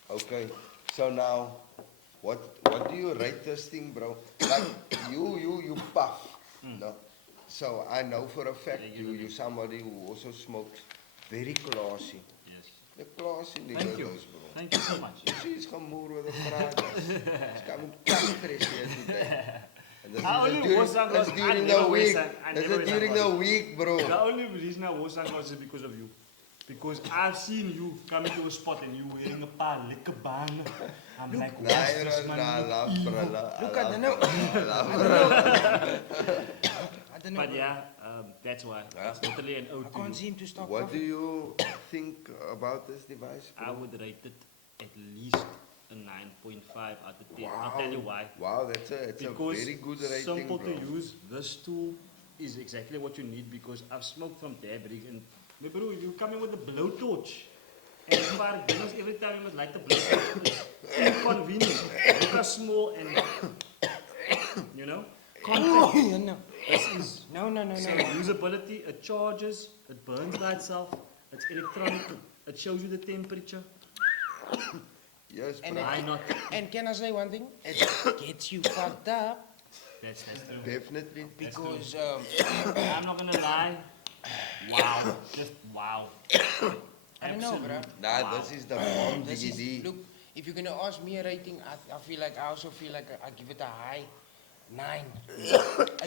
Okay, so now, what do you rate this thing, bro? Like you puff, no? So I know for a fact you somebody who also smokes very classy. Yes. The classy nigga Thank you. those, bro. Thank you so much. She's gemoer with the brothers. It's coming cut fresh here today. And this I is only during, wore sunglasses. that's I during never the wear week. I This never is wear during the sunglasses. week, bro. The only reason I wore sunglasses is because of you. Because I've seen you coming to a spot and you wearing a paar lekker baan. I'm like, Nah, what's you this know, man? nah, I look love, evil. bro. Look, I don't know. I don't know. But yeah, that's why. It's totally an ode I to can't you. seem to stop What do coughing. you think about this device, I bro? would rate it at least a 9.5 out of 10. I'll tell you why. Wow, it's a Because very good rating, simple bro. to use. This tool is exactly what you need because I've smoked from dab rig and my bro, you come in with a blowtorch. And for goodness, every time you must light the blowtorch. It's inconvenient. Look how small and you know, compact No. this is. No. So usability, it charges, it burns by itself, it's electronic, it shows you the temperature. Yes, And bro. Why not? And can I say one thing? It gets you fucked up That's true. Definitely. because I'm not gonna lie. Wow. Just wow. I don't know, bro. Nah, Wow. this is the bomb, This is, DGD. look, if you're gonna ask me a rating, I feel like I also feel like I give it a high 9,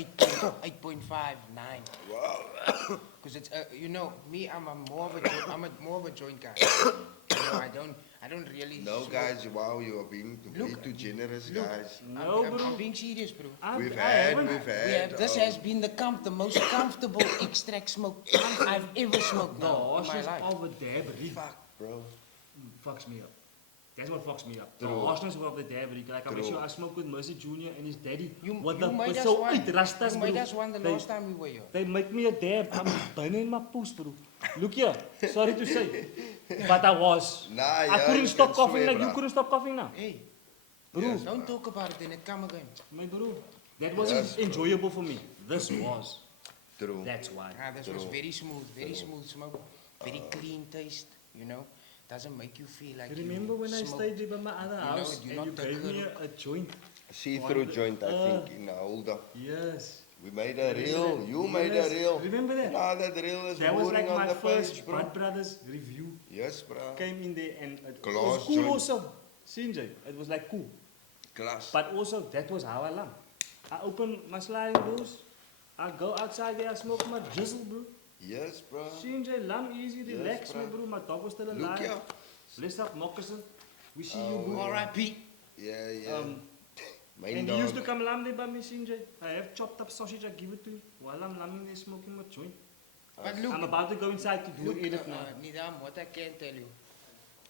8.5, 9. Wow. Because it's you know me, I'm more of a joint guy. You know, I don't really. No, smoke. guys, wow, you are being way Look, too generous, look. guys. No, I'm bro. being serious, bro. We've I had, haven't- This has been the most comfortable extract smoke I've ever smoked The now in my harshness life. of a dab rig Fuck, bro. fucks me up. That's what fucks me up. The True. harshness of the dab rig. Like I True. make sure I smoke with Mercy Jr. and his daddy. You What the made us so one. it rastas, You bro. made us one the They- last time we were here. They make me a dab. I'm burning my poos, bro. Look here. Sorry to say. But I was. Nah, I yeah, couldn't you stop can coughing swear, like you bruh. couldn't stop coughing now. Hey, Bro, Yes. don't talk about it and it come again. my bro. That wasn't Yes, bro. enjoyable for me. This was. True. That's why. This was True. very smooth smoke, very clean taste, you know. Doesn't make you feel like Remember you when I smoke. stayed at my other know house you're and not you the gave me girl. a joint? See-through One- joint, I think, in a holder. Yes. We made a reel. Remember You that? made a Yes. reel. Remember that? Nah, that reel is That was mooring like on my the first page, bro. Bud Brothers review. Yes, bro. Came in there and it Glass was cool joint. also. CJ, it was like cool. Class. But also that was how I learned. I open my sliding doors. I go outside there, I smoke my jizzle, bro. Yes, bro. CJ, lam easy, Yes, relax, bro. my bro. My dog was still Look alive. here. Bless up, moccasin. We see you, Oh, bro. R.I.P. Yeah, yeah. Main And he used to dog. come lam there by me, CJ. I have chopped up sausage, I give it to him. While I'm lambing there smoking my joint. But look, I'm about to go inside to do look, an edit now. Nidam, what I can tell you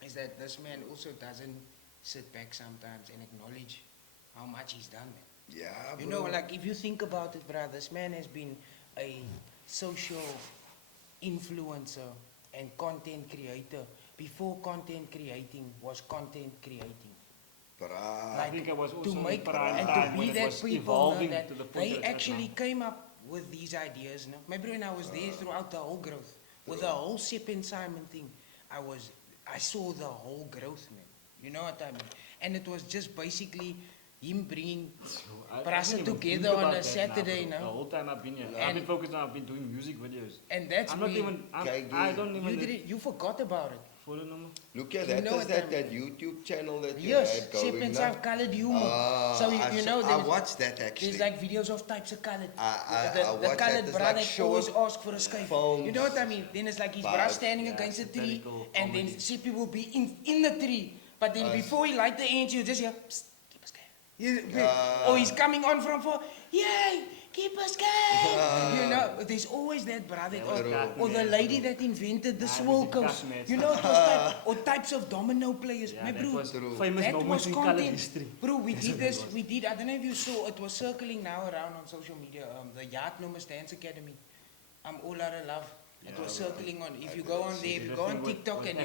is that this man also doesn't sit back sometimes and acknowledge how much he's done, man. Yeah, bro. You know, like if you think about it, brother, this man has been a social influencer and content creator before content creating was content creating. like think it was to also in make prime and time to when be it that was people evolving that to the point they that it's at actually now. came up with these ideas. No? Maybe when I was there throughout the whole growth with the whole Sip and Simon thing, I saw the whole growth, man. You know what I mean? And it was just basically him bringing I Prasa didn't even think together on about a that Saturday, bro. The no? whole time I've been here, And- I've been focused on, I've been doing music videos. And that's I'm not where even, Kijk, I don't you even didn't, you forgot about it. follow number. Look at You that, know is what I that YouTube channel that you Yes, had going Sip and now? Simon colored humor. Ah, So you know I there's- watched that actually. There's like videos of types of colored. I the watched that. colored It's brother like that always short asks for a skype. films. You know what I mean? Then it's like his But- brother standing Yeah, against a tree, satirical and then comedy. Sippy will be in the tree. But then before he light the ends, you just hear, "Psst, keep a skype." Or he's coming on from far, yay, keep a skype. You know, there's always that brother. Or the lady that invented the Ah, swirl music coast. customers. You know, it was or types of domino players. Yeah, My that bro, was True. famous that moments was in colored content. history. Bro, we did this, I don't know if you saw, it was circling now around on social media, the Yard Numbers Dance Academy. I'm all out of love. It was circling on, if you go on there, if you go on TikTok and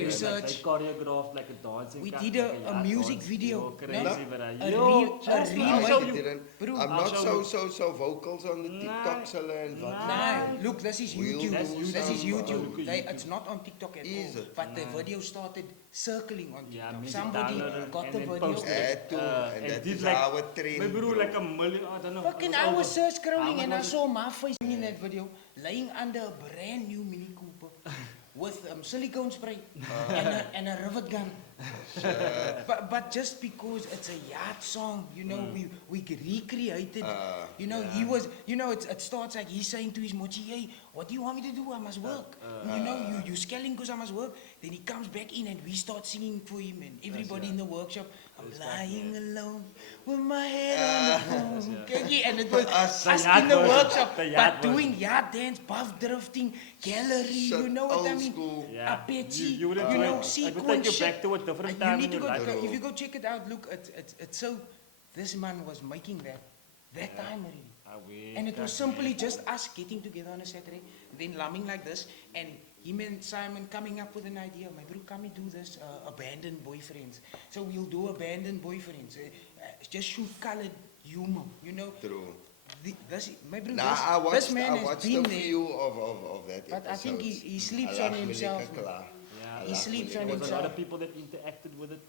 you search, They choreographed like a dancing we cut, did like a yacht music dance. video. Yo, crazy, No? but A yo, re- trust a me, I I'll show remake. you. didn't. Bro, I'm I'll not show so vocals on the Nah. TikToks and what. Nah, look, this is We'll YouTube. do This is some, YouTube. look at YouTube. It's not on TikTok at Is all. it? But the video started circling on Yeah, TikTok. music Somebody downloaded got and the then video. posted Add to, and and that did is like- our trend, My bro, bro. like a million, I don't know. Fucking, it I was over. search How scrolling much and I was it? saw my face in that video laying under a brand new Mini Cooper with silicone spray and a rivet gun. But just because it's a yard song, you know, we recreated. You know, he was, you know, it starts like he's saying to his mochi, hey, what do you want me to do? I must work. You know, you scaling because I must work. Then he comes back in and we start singing for him and everybody in the workshop. I'm lying alone with my head on the phone. Okay, and it was us Us. in the version, workshop, the but yard doing yard dance, buff drifting, gallery, Shit, you know what I old mean? school. Yeah. Apache, You would you enjoy know, it. sequence It would take you shit. back to a different You time need in to your life. go, if you go check it out, look, it's so, this man was making that time already. And it was simply just us getting together on a Saturday, then lumming like this, and him and Simon coming up with an idea. My bro, can we do this? Abandoned boyfriends. So we'll do abandoned boyfriends. Just shoot colored humor, you know. True. My bro, Nah, this man I has watched been a there. few of that But I think episodes. he sleeps I on love himself. Melika man. Kla. Yeah. I He love sleeps Melika on There was a himself. lot of people that interacted with it.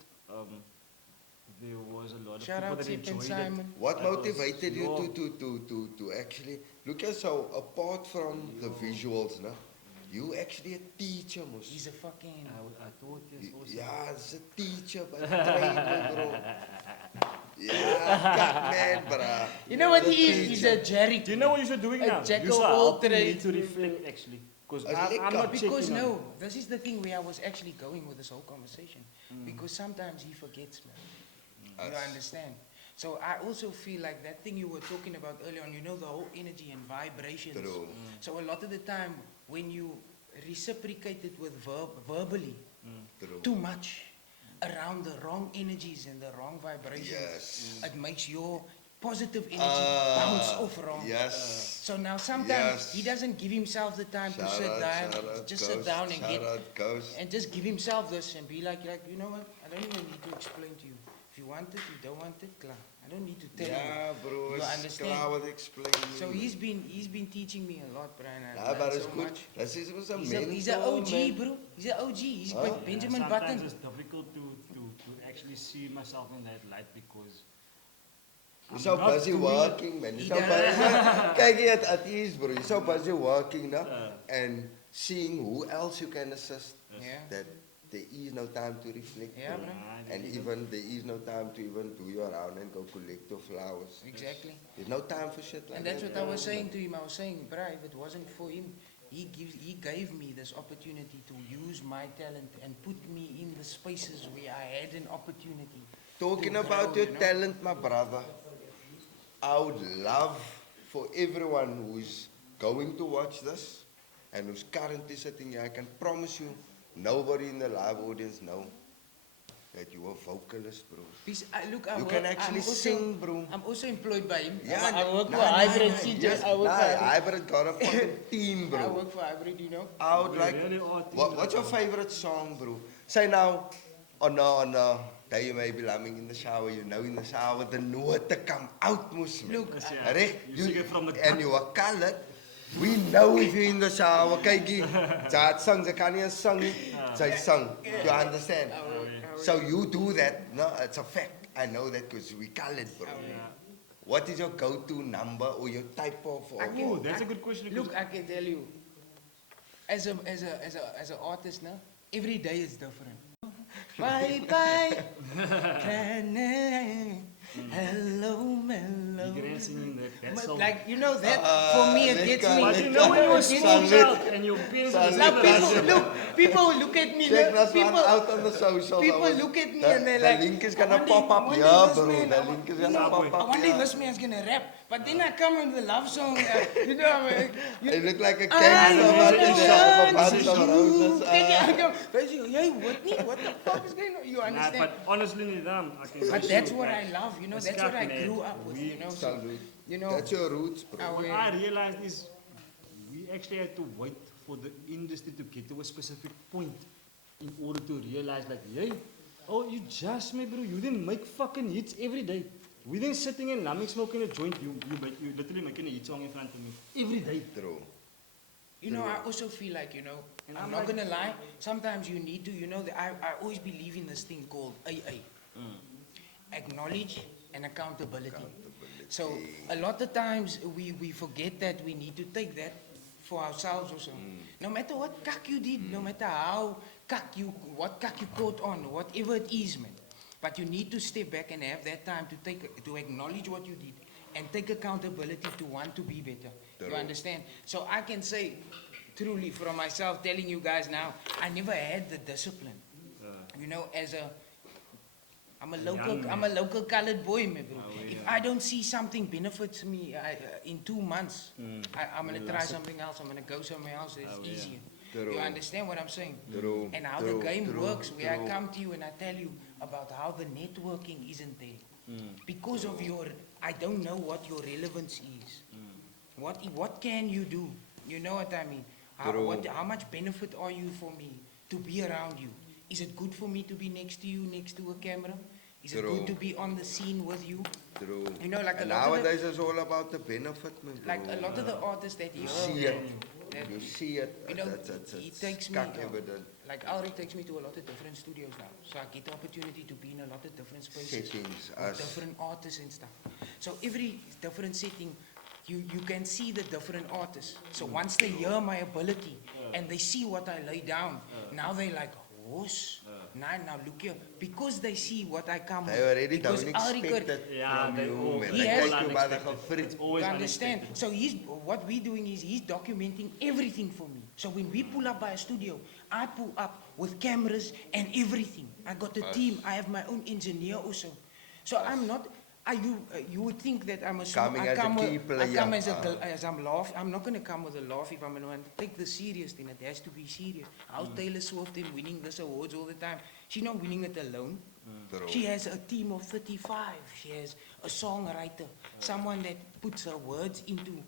There was a lot of Shout people out that Sip and enjoyed it. Simon. What That was motivated you your- to actually look at, so apart from the visuals, no? You actually a teacher, mos. He's a fucking. I thought yes also. Yeah, it's a teacher, but trainer, bro. Yeah, cut man, bruh. You know what The he is? He's a jerry. Do you know what you're doing A now? jack You of are all helping me trades. to reflect actually. Because As I'm liquor. not Because checking on no, you. this is the thing where I was actually going with this whole conversation. Because sometimes he forgets, man. You Us. understand? So I also feel like that thing you were talking about earlier on, you know, the whole energy and vibrations. True. So a lot of the time when you reciprocate it with verbally, True. too much around the wrong energies and the wrong vibrations, Yes. it makes your positive energy bounce off wrong. Yes. So now sometimes Yes. he doesn't give himself the time to Shout sit out, down, shout out, just Ghost, sit down and shout get out, Ghost. and just give himself this and be like, you know what? I don't even need to explain to you. If you want it, you don't want it, klar. I don't need to tell Yeah, bro, You it's understand? klaar wat explain. you. So he's been teaching me a lot, Brian. I Yeah, but learned it's so good. much. This was a He's an mentor, OG, man. bro. He's an OG. He's Huh? like Benjamin Sometimes Button. it's difficult to actually see myself in that light because You're I'm so not busy doing working, man. You're He so does. busy. Kijk je at ease, bro. You're so busy working, no? And seeing who else you can assist. Yeah. That there is no time to reflect. Yeah, bro. bro. And even there is no time to even do your round and go collect your flowers. Exactly. There's no time for shit like And that's that. what I was saying to him. I was saying, bruh, if it wasn't for him, he gave me this opportunity to use my talent and put me in the spaces where I had an opportunity. Talking to about grow, your you know? talent, my brother, I would love for everyone who's going to watch this and who's currently sitting here, I can promise you, nobody in the live audience know that you are vocalist, bro. Look, I You work, can actually sing, bro. I'm also employed by him. Yeah, I work nah, for nah, Hybrid nah, CJ. yes, I work nah, for Hybrid. Hybrid got a fucking team, I bro. work for Hybrid, you know. I would We like, really are team what's your favorite song, bro? Say now, on that you may be lumming in the shower, you know in the shower the note to come out moes. Look, Yes, yeah. Reg, You sing it from the and gut. you are colored. We know if you're in the shower. Kykie, Jad sang, ze kan nie sing nie. Sy sing. You understand? So you do that. No, it's a fact. I know that because we colored, bro. Yeah. What is your go-to number or your type of? Oh, that's a good question. Look, I can tell you, as an artist, no, every day is different. Bye bye, hello, mellow. You can sing that song. Like you know that for me it gets me. But you know when you were a small child and your parents were Now people look at me. Check no, this one out on the social. people look at me and they're like, the link is I gonna wonder- pop I up. wonder Yeah, this bro. man- The link is gonna pop I up. wonder if Yeah. this man's gonna rap. But then I come with the love song. You know, I'm like, You look like a I gangster wanna man in the shop of dance Bunch of you. Roses. Then I go, hey, Whitney, what the fuck is going on? You Nah, understand? but honestly, Nidam, I can But say that's so, what like, I love, you know, it's that's what I cat, man. grew up with, you know. So, Salute. you know, That's your roots, bro. I What will- I realized is we actually had to wait for the industry to get to a specific point in order to realize like, hey, oh, you just me, bro. You didn't make fucking hits every day. We didn't sitting and lumming smoking a joint. You literally making a hit song in front of me every day. True. You know, I also feel like, you know, And I'm I'm not like- gonna lie, sometimes you need to, you know, I always believe in this thing called AA. Acknowledge and accountability. So a lot of times we forget that we need to take that for ourselves also. No matter what cuck you did, no matter how what cuck you caught on, whatever it is, man. But you need to step back and have that time to acknowledge what you did and take accountability to want to be better. You True. understand? So I can say truly from myself, telling you guys now, I never had the discipline. You know, I'm a local colored boy, man, bro. If I don't see something benefits me in 2 months, I'm gonna try something else. I'm gonna go somewhere else. It's easier. True. You understand what I'm saying? True. And how True. the game True. works, where True. I come to you and I tell you about how the networking isn't there. Because of I don't know what your relevance is. What can you do? You know what I mean? True. How much benefit are you for me to be around you? Is it good for me to be next to you, next to a camera? Is it True. good to be on the scene with you? True. You know, like And a lot of the, nowadays it's all about the benefit, man, bro. like a lot of the artists that You see it. that- You see it. You know, It's he takes me, kak evident. like Alrick takes me to a lot of different studios now. So I get the opportunity to be in a lot of different spaces. Settings, With us. different artists and stuff. So every different setting, you can see the different artists. So once they hear my ability and they see what I lay down, now they like, horse. Now look here. Because they see what I come They already because don't Alrick expect could- it Yeah, from they you, all- man. He They has- take you by the Unexpected. gefrit. It's always You understand? unexpected. So what we're doing is he's documenting everything for me. So when we pull up by a studio, I pull up with cameras and everything. I got a team. I have my own engineer also. So I'm not. You would think that I'm a Coming I as a come key with- I come player. as I'm laugh. I'm not gonna come with a laugh if I'm gonna take this serious. Then it has to be serious. How's Taylor Swift in winning this awards all the time? She's not winning it alone. True. She has a team of 35. She has a songwriter, someone that puts her words into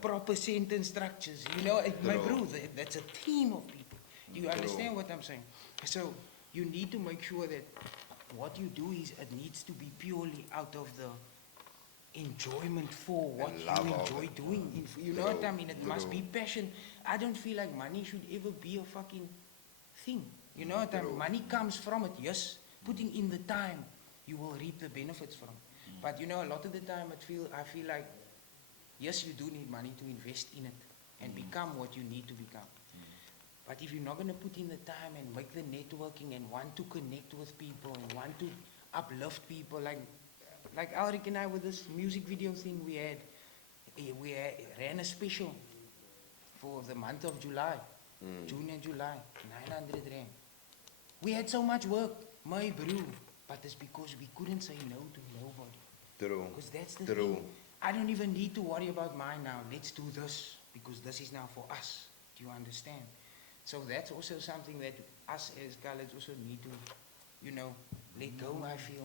proper sentence structures. You know, my True. bro, that's a team of people. Do you understand what I'm saying? So you need to make sure that what you do is it needs to be purely out of the enjoyment for what And you love of enjoy it. doing. You know what I True, mean? It must be true. passion. I don't feel like money should ever be a fucking thing. You know what I mean? True. Money comes from it, yes. Putting in the time, you will reap the benefits from. But you know, a lot of the time I feel like, yes, you do need money to invest in it and become what you need to become. But if you're not going to put in the time and make the networking and want to connect with people and want to uplift people, like Alrick and I with this music video thing we ran a special for the month of July, June and July, 900 rand. We had so much work, my bro, but it's because we couldn't say no to nobody. True. Because that's the True. thing. I don't even need to worry about mine now. Let's do this because this is now for us. Do you understand? So that's also something that us as colleagues also need to, you know, let go, I feel.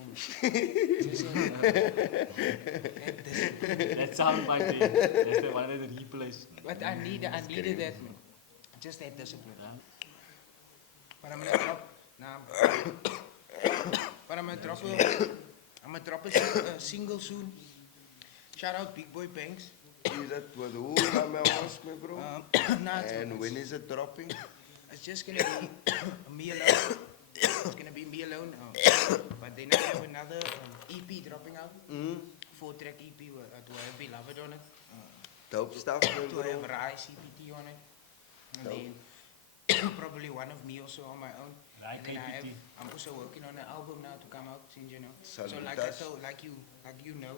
Just, that discipline. That sound by the that's the one that replays. But I needed that, man. Just that discipline. But I'm gonna drop now. But I'm gonna drop a single soon. Shout out Big Boy Banks. Is that with who? Ask me, bro. Nah, it's And when is it dropping? It's just gonna be me alone. It's gonna be me alone. But then I have another EP dropping out. 4-track EP with to have Beloved on it. Dope stuff, To have bro. Rai CPT on it. And Dope. then probably one of me also on my own. Rai And then KPT. I'm also working on an album now to come out, since you know. So Salutas. like I told, like you know,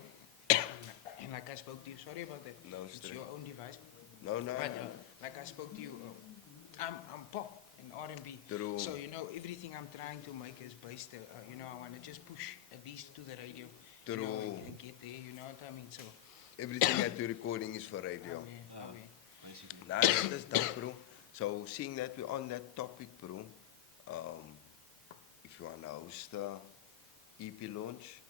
and like I spoke to you. Sorry about that. No It's stress. your own device. No, no. But like I spoke to you, I'm pop and R&B. True. So you know everything I'm trying to make is based. You know I want to just push at least to the radio. You know, True. and get there. You know what I mean? So. Everything that you're recording is for radio. Basically. Nah, that is dope, bro. So, seeing that we're on that topic, bro, if you want to host a EP launch,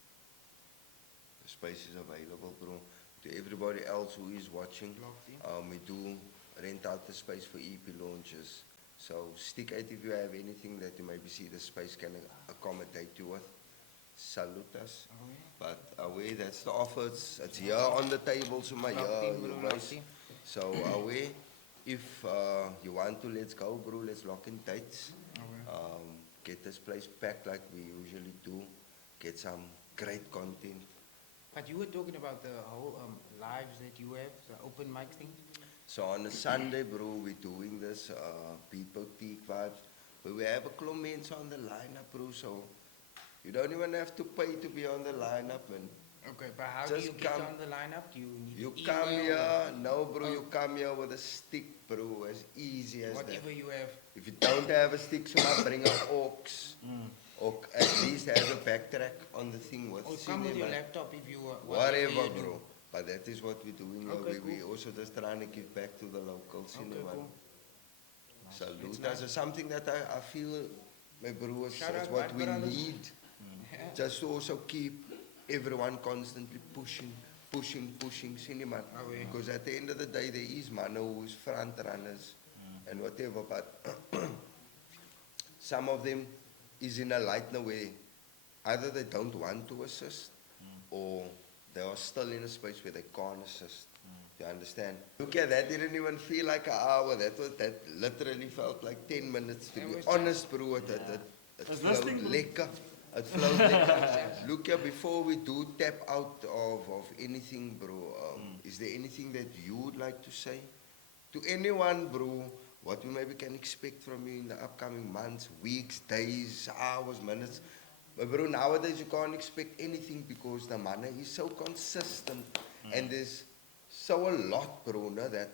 the space is available, bro. To everybody else who is watching, we do rent out the space for EP launches. So, stick out if you have anything that you maybe see the space can accommodate you with. Salute us. But away, that's the offer. It's here on the table, so my you guys. So away, if you want to, let's go, bro. Let's lock in dates. Get this place packed like we usually do. Get some great content. But you were talking about the whole lives that you have, the open mic thing. So on a Sunday, bro, we're doing this Beat Boutique vibes, where we have a comments on the lineup, bro. So you don't even have to pay to be on the lineup, and Okay, but how do Just you get come- on the lineup? Do you need you email come or here. No, bro, Oh. you come here with a stick, bro. As easy as that. whatever you have? If you don't have a stick, so I bring an aux. Or at least have a backtrack on the thing with Or come with your cinema. laptop if you Whatever, you do. bro. But that is what we're doing here. Okay, We cool. also just trying to give back to the local Okay, cinema. cool. Salute. It's That's nice. something that I feel, my bro, is Shout out what we BranditudeAgency. need. Yeah. Just to also keep everyone constantly pushing cinema. Oh, yeah. Because at the end of the day, there is man who's front runners and whatever, but some of them is in a light no way. Either they don't want to assist or they are still in a space where they can't assist. You understand? Look at that, didn't even feel like an hour. That literally felt like 10 minutes, to It be was honest, bro. It Was flowed listening, bro. lekker. It flowed lekker. Look here, before we do tap out of anything, bro, is there anything that you would like to say to anyone, bro? What we maybe can expect from you in the upcoming months, weeks, days, hours, minutes? But bro, nowadays you can't expect anything because the money is so consistent and there's so a lot, bro, no, that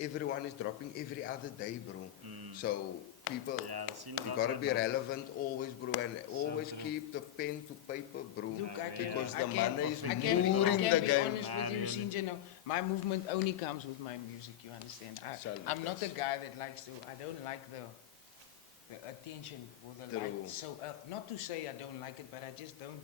everyone is dropping every other day, bro. So people, Yeah, it seems you like gotta that be now. relevant always, bro, and always true. keep the pen to paper, bro. Look, because I the can- money is I can be- moving I the can be game. honest with you, Sinja, no, my movement only comes with my music, you understand? I'm not a guy that likes to, I don't like the attention or the True. like. So, not to say I don't like it, but I just don't.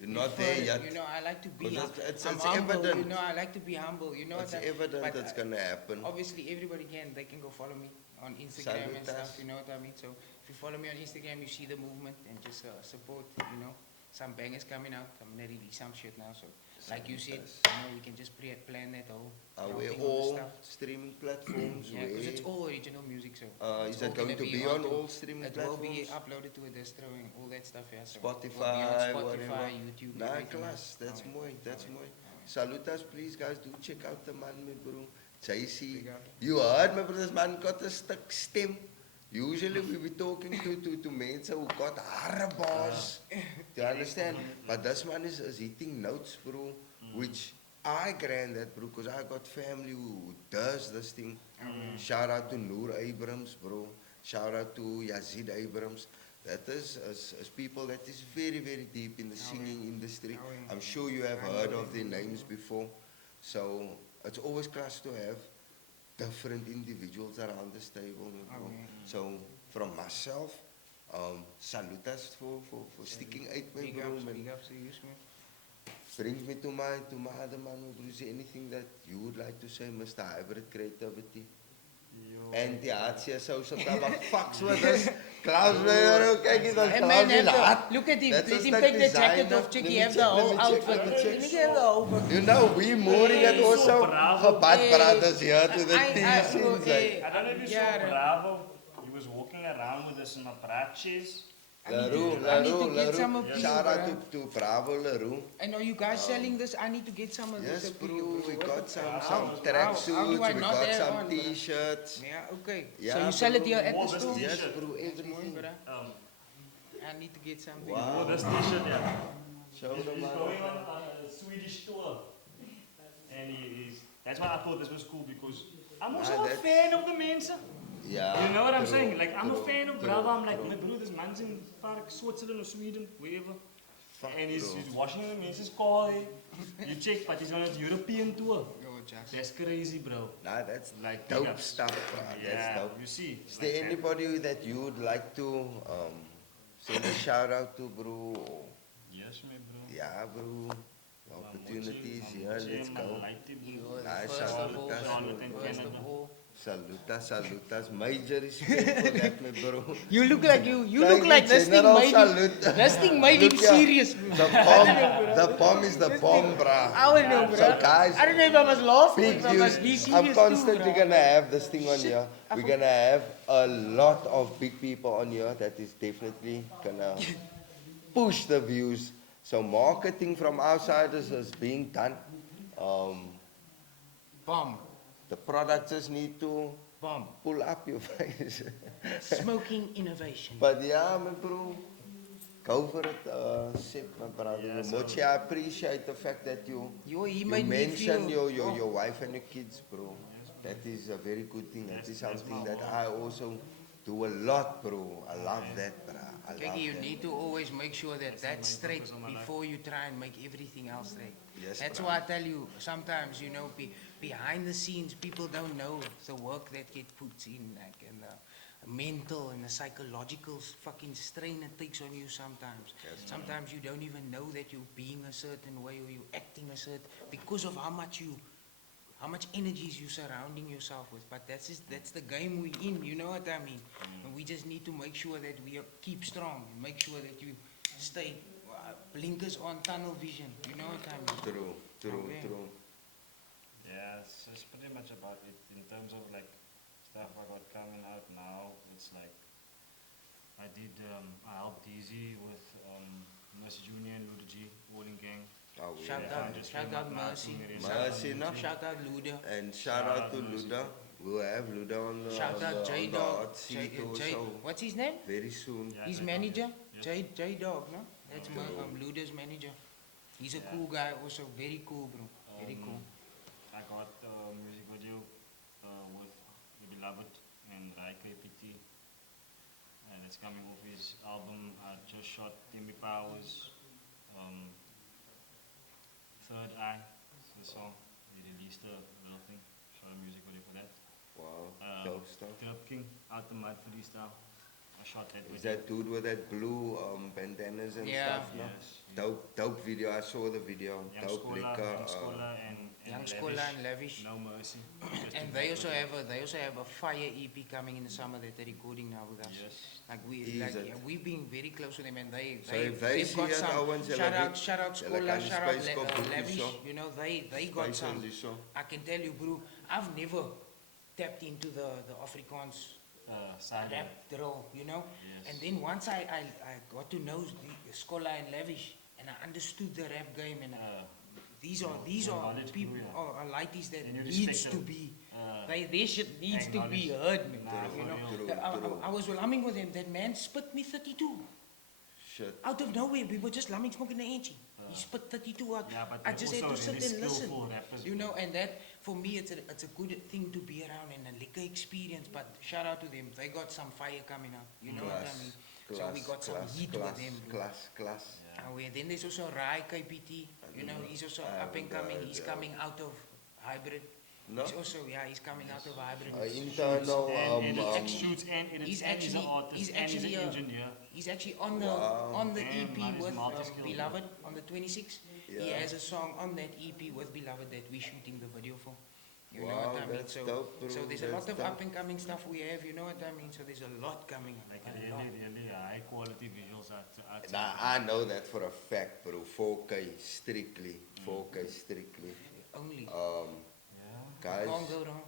You're not prefer there it. yet. You know, I like to be, 'Cause it's it's humble, evident. you know, I like to be humble, you know It's what I- evident but, that's gonna happen. Obviously, everybody they can go follow me on Instagram and Salutas. stuff, you know what I mean? So, if you follow me on Instagram, you see the movement and just support, you know. Some bangers coming out, I'm gonna release some shit now, so, like you said, you know, we can just plan that whole Are we thing, all the all stuff. streaming platforms? Yeah, because it's Where- all original music, so. is it's that all going gonna to be on onto- all streaming It will be platforms? uploaded to a distro and all that stuff, yeah. So Spotify, it will be on Spotify, whatever. YouTube, Nah, everything class, else. that's Alright, mooi, that's alright, mooi. alright. Salute us, please, guys. Do check out the man, my bro. Jcee. Big up. You heard, my bro, this man got a stuck stem. Usually we be talking to men who got harabos. Do you understand? But this man is hitting notes, bro, which I grant that, bro, because I got family who does this thing. Shout out to Noor Abrams, bro. Shout out to Yazid Abrams. That is people that is very, very deep in the singing industry. I'm sure you have heard of their names before. So it's always class to have different individuals around this table. Bro. So from myself, salute us for sticking out, my Big bro. ups, man. big ups to you, man. Brings me to my other man, my bro. Is there anything that you would like to say, Mr. Hybrid Creativity? Yo. And the RCSO sometimes fucks with us Klaus, kijk eens, dat Hey Klaus man, in de have hart. the, look at him. That's Let a him stuck take the jacket designer. off. Check, Let he me have check, the whole let me check, outfit. let me check. Let me get the whole fucking. You know, we mooring it Hey, also. so bravo. Gebad Hey. brothers here to the I- T-shirts. hey. I don't know if you Yeah, saw Bravo. He was walking around with us in a bratches. I need to get some of these, Shout out bruh. to Bravo, Leroux. I know you guys selling this. I need to get some of this Yes, up to bro, you, bro. we What got the some fuck? How do tracksuits, I we not got have some on, bruh? T-shirts. Yeah, okay. Yeah, So you sell it bro. here at More the this store? Yes, T-shirt. bro, That's more, everything. bruh. I need to get something. Wow. Oh, this t-shirt, yeah. Show He's them going on a Swedish tour. And that's why I thought this was cool because I'm also a that's- fan of the mensen. Yeah. You know what I'm true, saying? Like, I'm a true, fan of true, Bravo. I'm like, true. my bro, this man's in Park, Switzerland or Sweden, wherever. Fuck, And he's bro. washing the men's car. You check, but he's on his European tour. Yo, just. That's crazy, bro. Nah, that's Like, dope big ups. stuff, bro. Yeah, That's dope. you see. Is there anybody that you would like to send a shout out to, bro? Or- Yes, my bro. Yeah, bro. The opportunities, yeah, let's go. You Nice, first of all, Charlotte first of all. Salutas. Major respect for that, my bro. You look like you Thank look you, like this thing General made Salute. him. This thing made him Look here. serious, bro. The bomb is the bomb, bruh. I don't know, bro. So guys, I don't know if I must laugh or big if I must be news. serious I'm constantly too, gonna have this thing on here. We're gonna have a lot of big people on here that is definitely gonna push the views. So marketing from outsiders is being done. Bomb, The products just need to bomb. pull up your face. Smoking innovation. But yeah, my bro, go for it, Sip, my brother. Yeah, Much I appreciate the fact that you He made me mentioned feel. your wife and your kids, bro. That is a very good thing. That is something that I also do a lot, bro. I love that, bro. I Okay, love you that. need to always make sure that That's the that's main straight focus of my life. before you try and make everything else straight. Yes, That's bro. why I tell you, sometimes, you know, behind the scenes, people don't know the work that gets put in, like, and the mental and the psychological fucking strain it takes on you sometimes. Yes, Sometimes you don't even know that you're being a certain way or you're acting a certain, because of how much energies you surrounding yourself with. But that's the game we're in, you know what I mean? And we just need to make sure that we keep strong and make sure that you stay blinkers on, tunnel vision, you know what I mean? True. Yeah, it's pretty much about it in terms of like stuff I got coming out now. It's like I helped Jcee with Miss Junior and Luda G, all in gang. Oh, Shout yeah. out, shout out Mercy. Mercy, no? Shout out Luda. And shout out to Luda. We'll have Luda on the, Shout out J on the Dog. hot seat also What's his name? very soon. Yeah, His J Dog, manager? yes. J Dog, no? That's Luda's manager. He's a Yeah. cool guy, also very cool, bro. Very cool. I got a music video with the Beloved and Rai KPT. And it's coming off his album. I just shot Timmy Powers. Third Eye, it's the song. We released a little thing, shot a music video for that. Wow, dope stuff. Trip King, Out the Mud freestyle. I shot that Is video. that dude with that blue bandanas and Yeah. stuff, no? Yes. Dope video. I saw the video. Young Dope Scholar, liquor. Young Scholar and Young Scholar and Lavish. No Mercy. Just And to they back also with have a fire EP coming in the summer that they're recording now with it. us. Yes. Like Is it? we've been very close to them, and So if they they've see got it, some. Owens, Shout out they'll Scholar, like shout out Spice Cup Lavish. so. You know they got some. Spices, so. I can tell you, bro. I've never tapped into the Afrikaans Side. rap drill, you know. Yes. And then once I got to know the Scholar and Lavish, and I understood the rap game, and these are knowledge people, grew, yeah. are lighties that And you needs respect to them. be. Uh, Their shit needs to be acknowledge. heard, man. Nah, You for know, real. True. I was lumming with him. That man spit me 32 Shit. out of nowhere. We were just lumming, smoking the anchi. He spit 32 out. Yeah, but I they're just had to also sit really and listen. skillful rappers, You bro. know, and that for me, it's a good thing to be around and a liquor experience. But shout out to them. They got some fire coming up. You know what I mean? So we got some heat with them. Bro. Class. Then there's also Rai KPT. You know, he's also up and coming. He's coming out of hybrid. No? He's also, he's coming out of hybrid. Internal, and he's edits, actually- shoots and edits, he's and he's an actually- artist, he's and he's actually an a- engineer. He's actually Wow. on the Damn, EP man, he's with multi-skilled, bro. Beloved on the 26th. He Yeah. has a song on that EP with Beloved that we're shooting the video for. You know what I mean? that's So, dope, bro. so there's a That's lot of dope. up and coming stuff we have. You know what I mean? So there's a lot coming up. Like a lot. really high quality visuals outside. Nah, I know that for a fact, bro. 4K strictly. 4K strictly. Only. Yeah. Guys, Can't go wrong.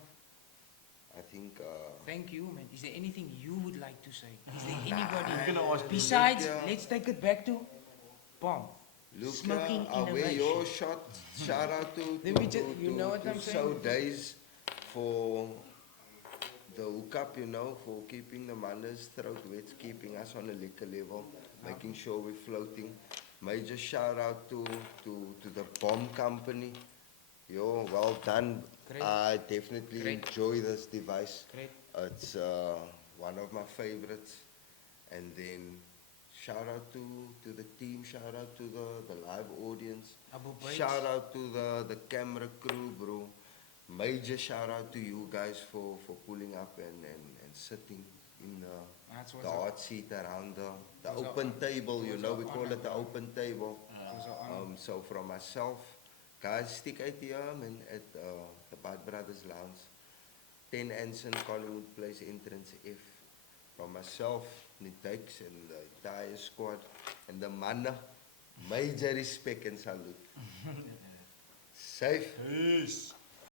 I think. Thank you, man. Is there anything you would like to say? Is there anybody? I'm gonna ask you. Besides, Yeah. let's take it back to Bomb. Look, Smoking I wear innovation. your shot. Shout out to Let me just- you know what I'm So saying? days for the hookup, you know, for keeping the manners throat wet, keeping us on a liquor level, making sure we're floating. Major shout out to the Bomb Company. Yo, well done. Great. I definitely Great. enjoy this device. Great. It's one of my favorites. And then shout out to the team, shout out to the live audience, Abu Bakr. shout out to the camera crew, bro. Major shout out to you guys for pulling up and sitting in That's the what's up. hot seat around the Was a- open table, you was know, a we call honor, it the bro. open table. It was an honor. So from myself, guys, stick uit hier man, at the BranditudeAgency Lounge, 10 Anson Collingwood Place entrance F. From myself, Niteix and the entire squad and the manna, major respect and salute. Safe. Peace.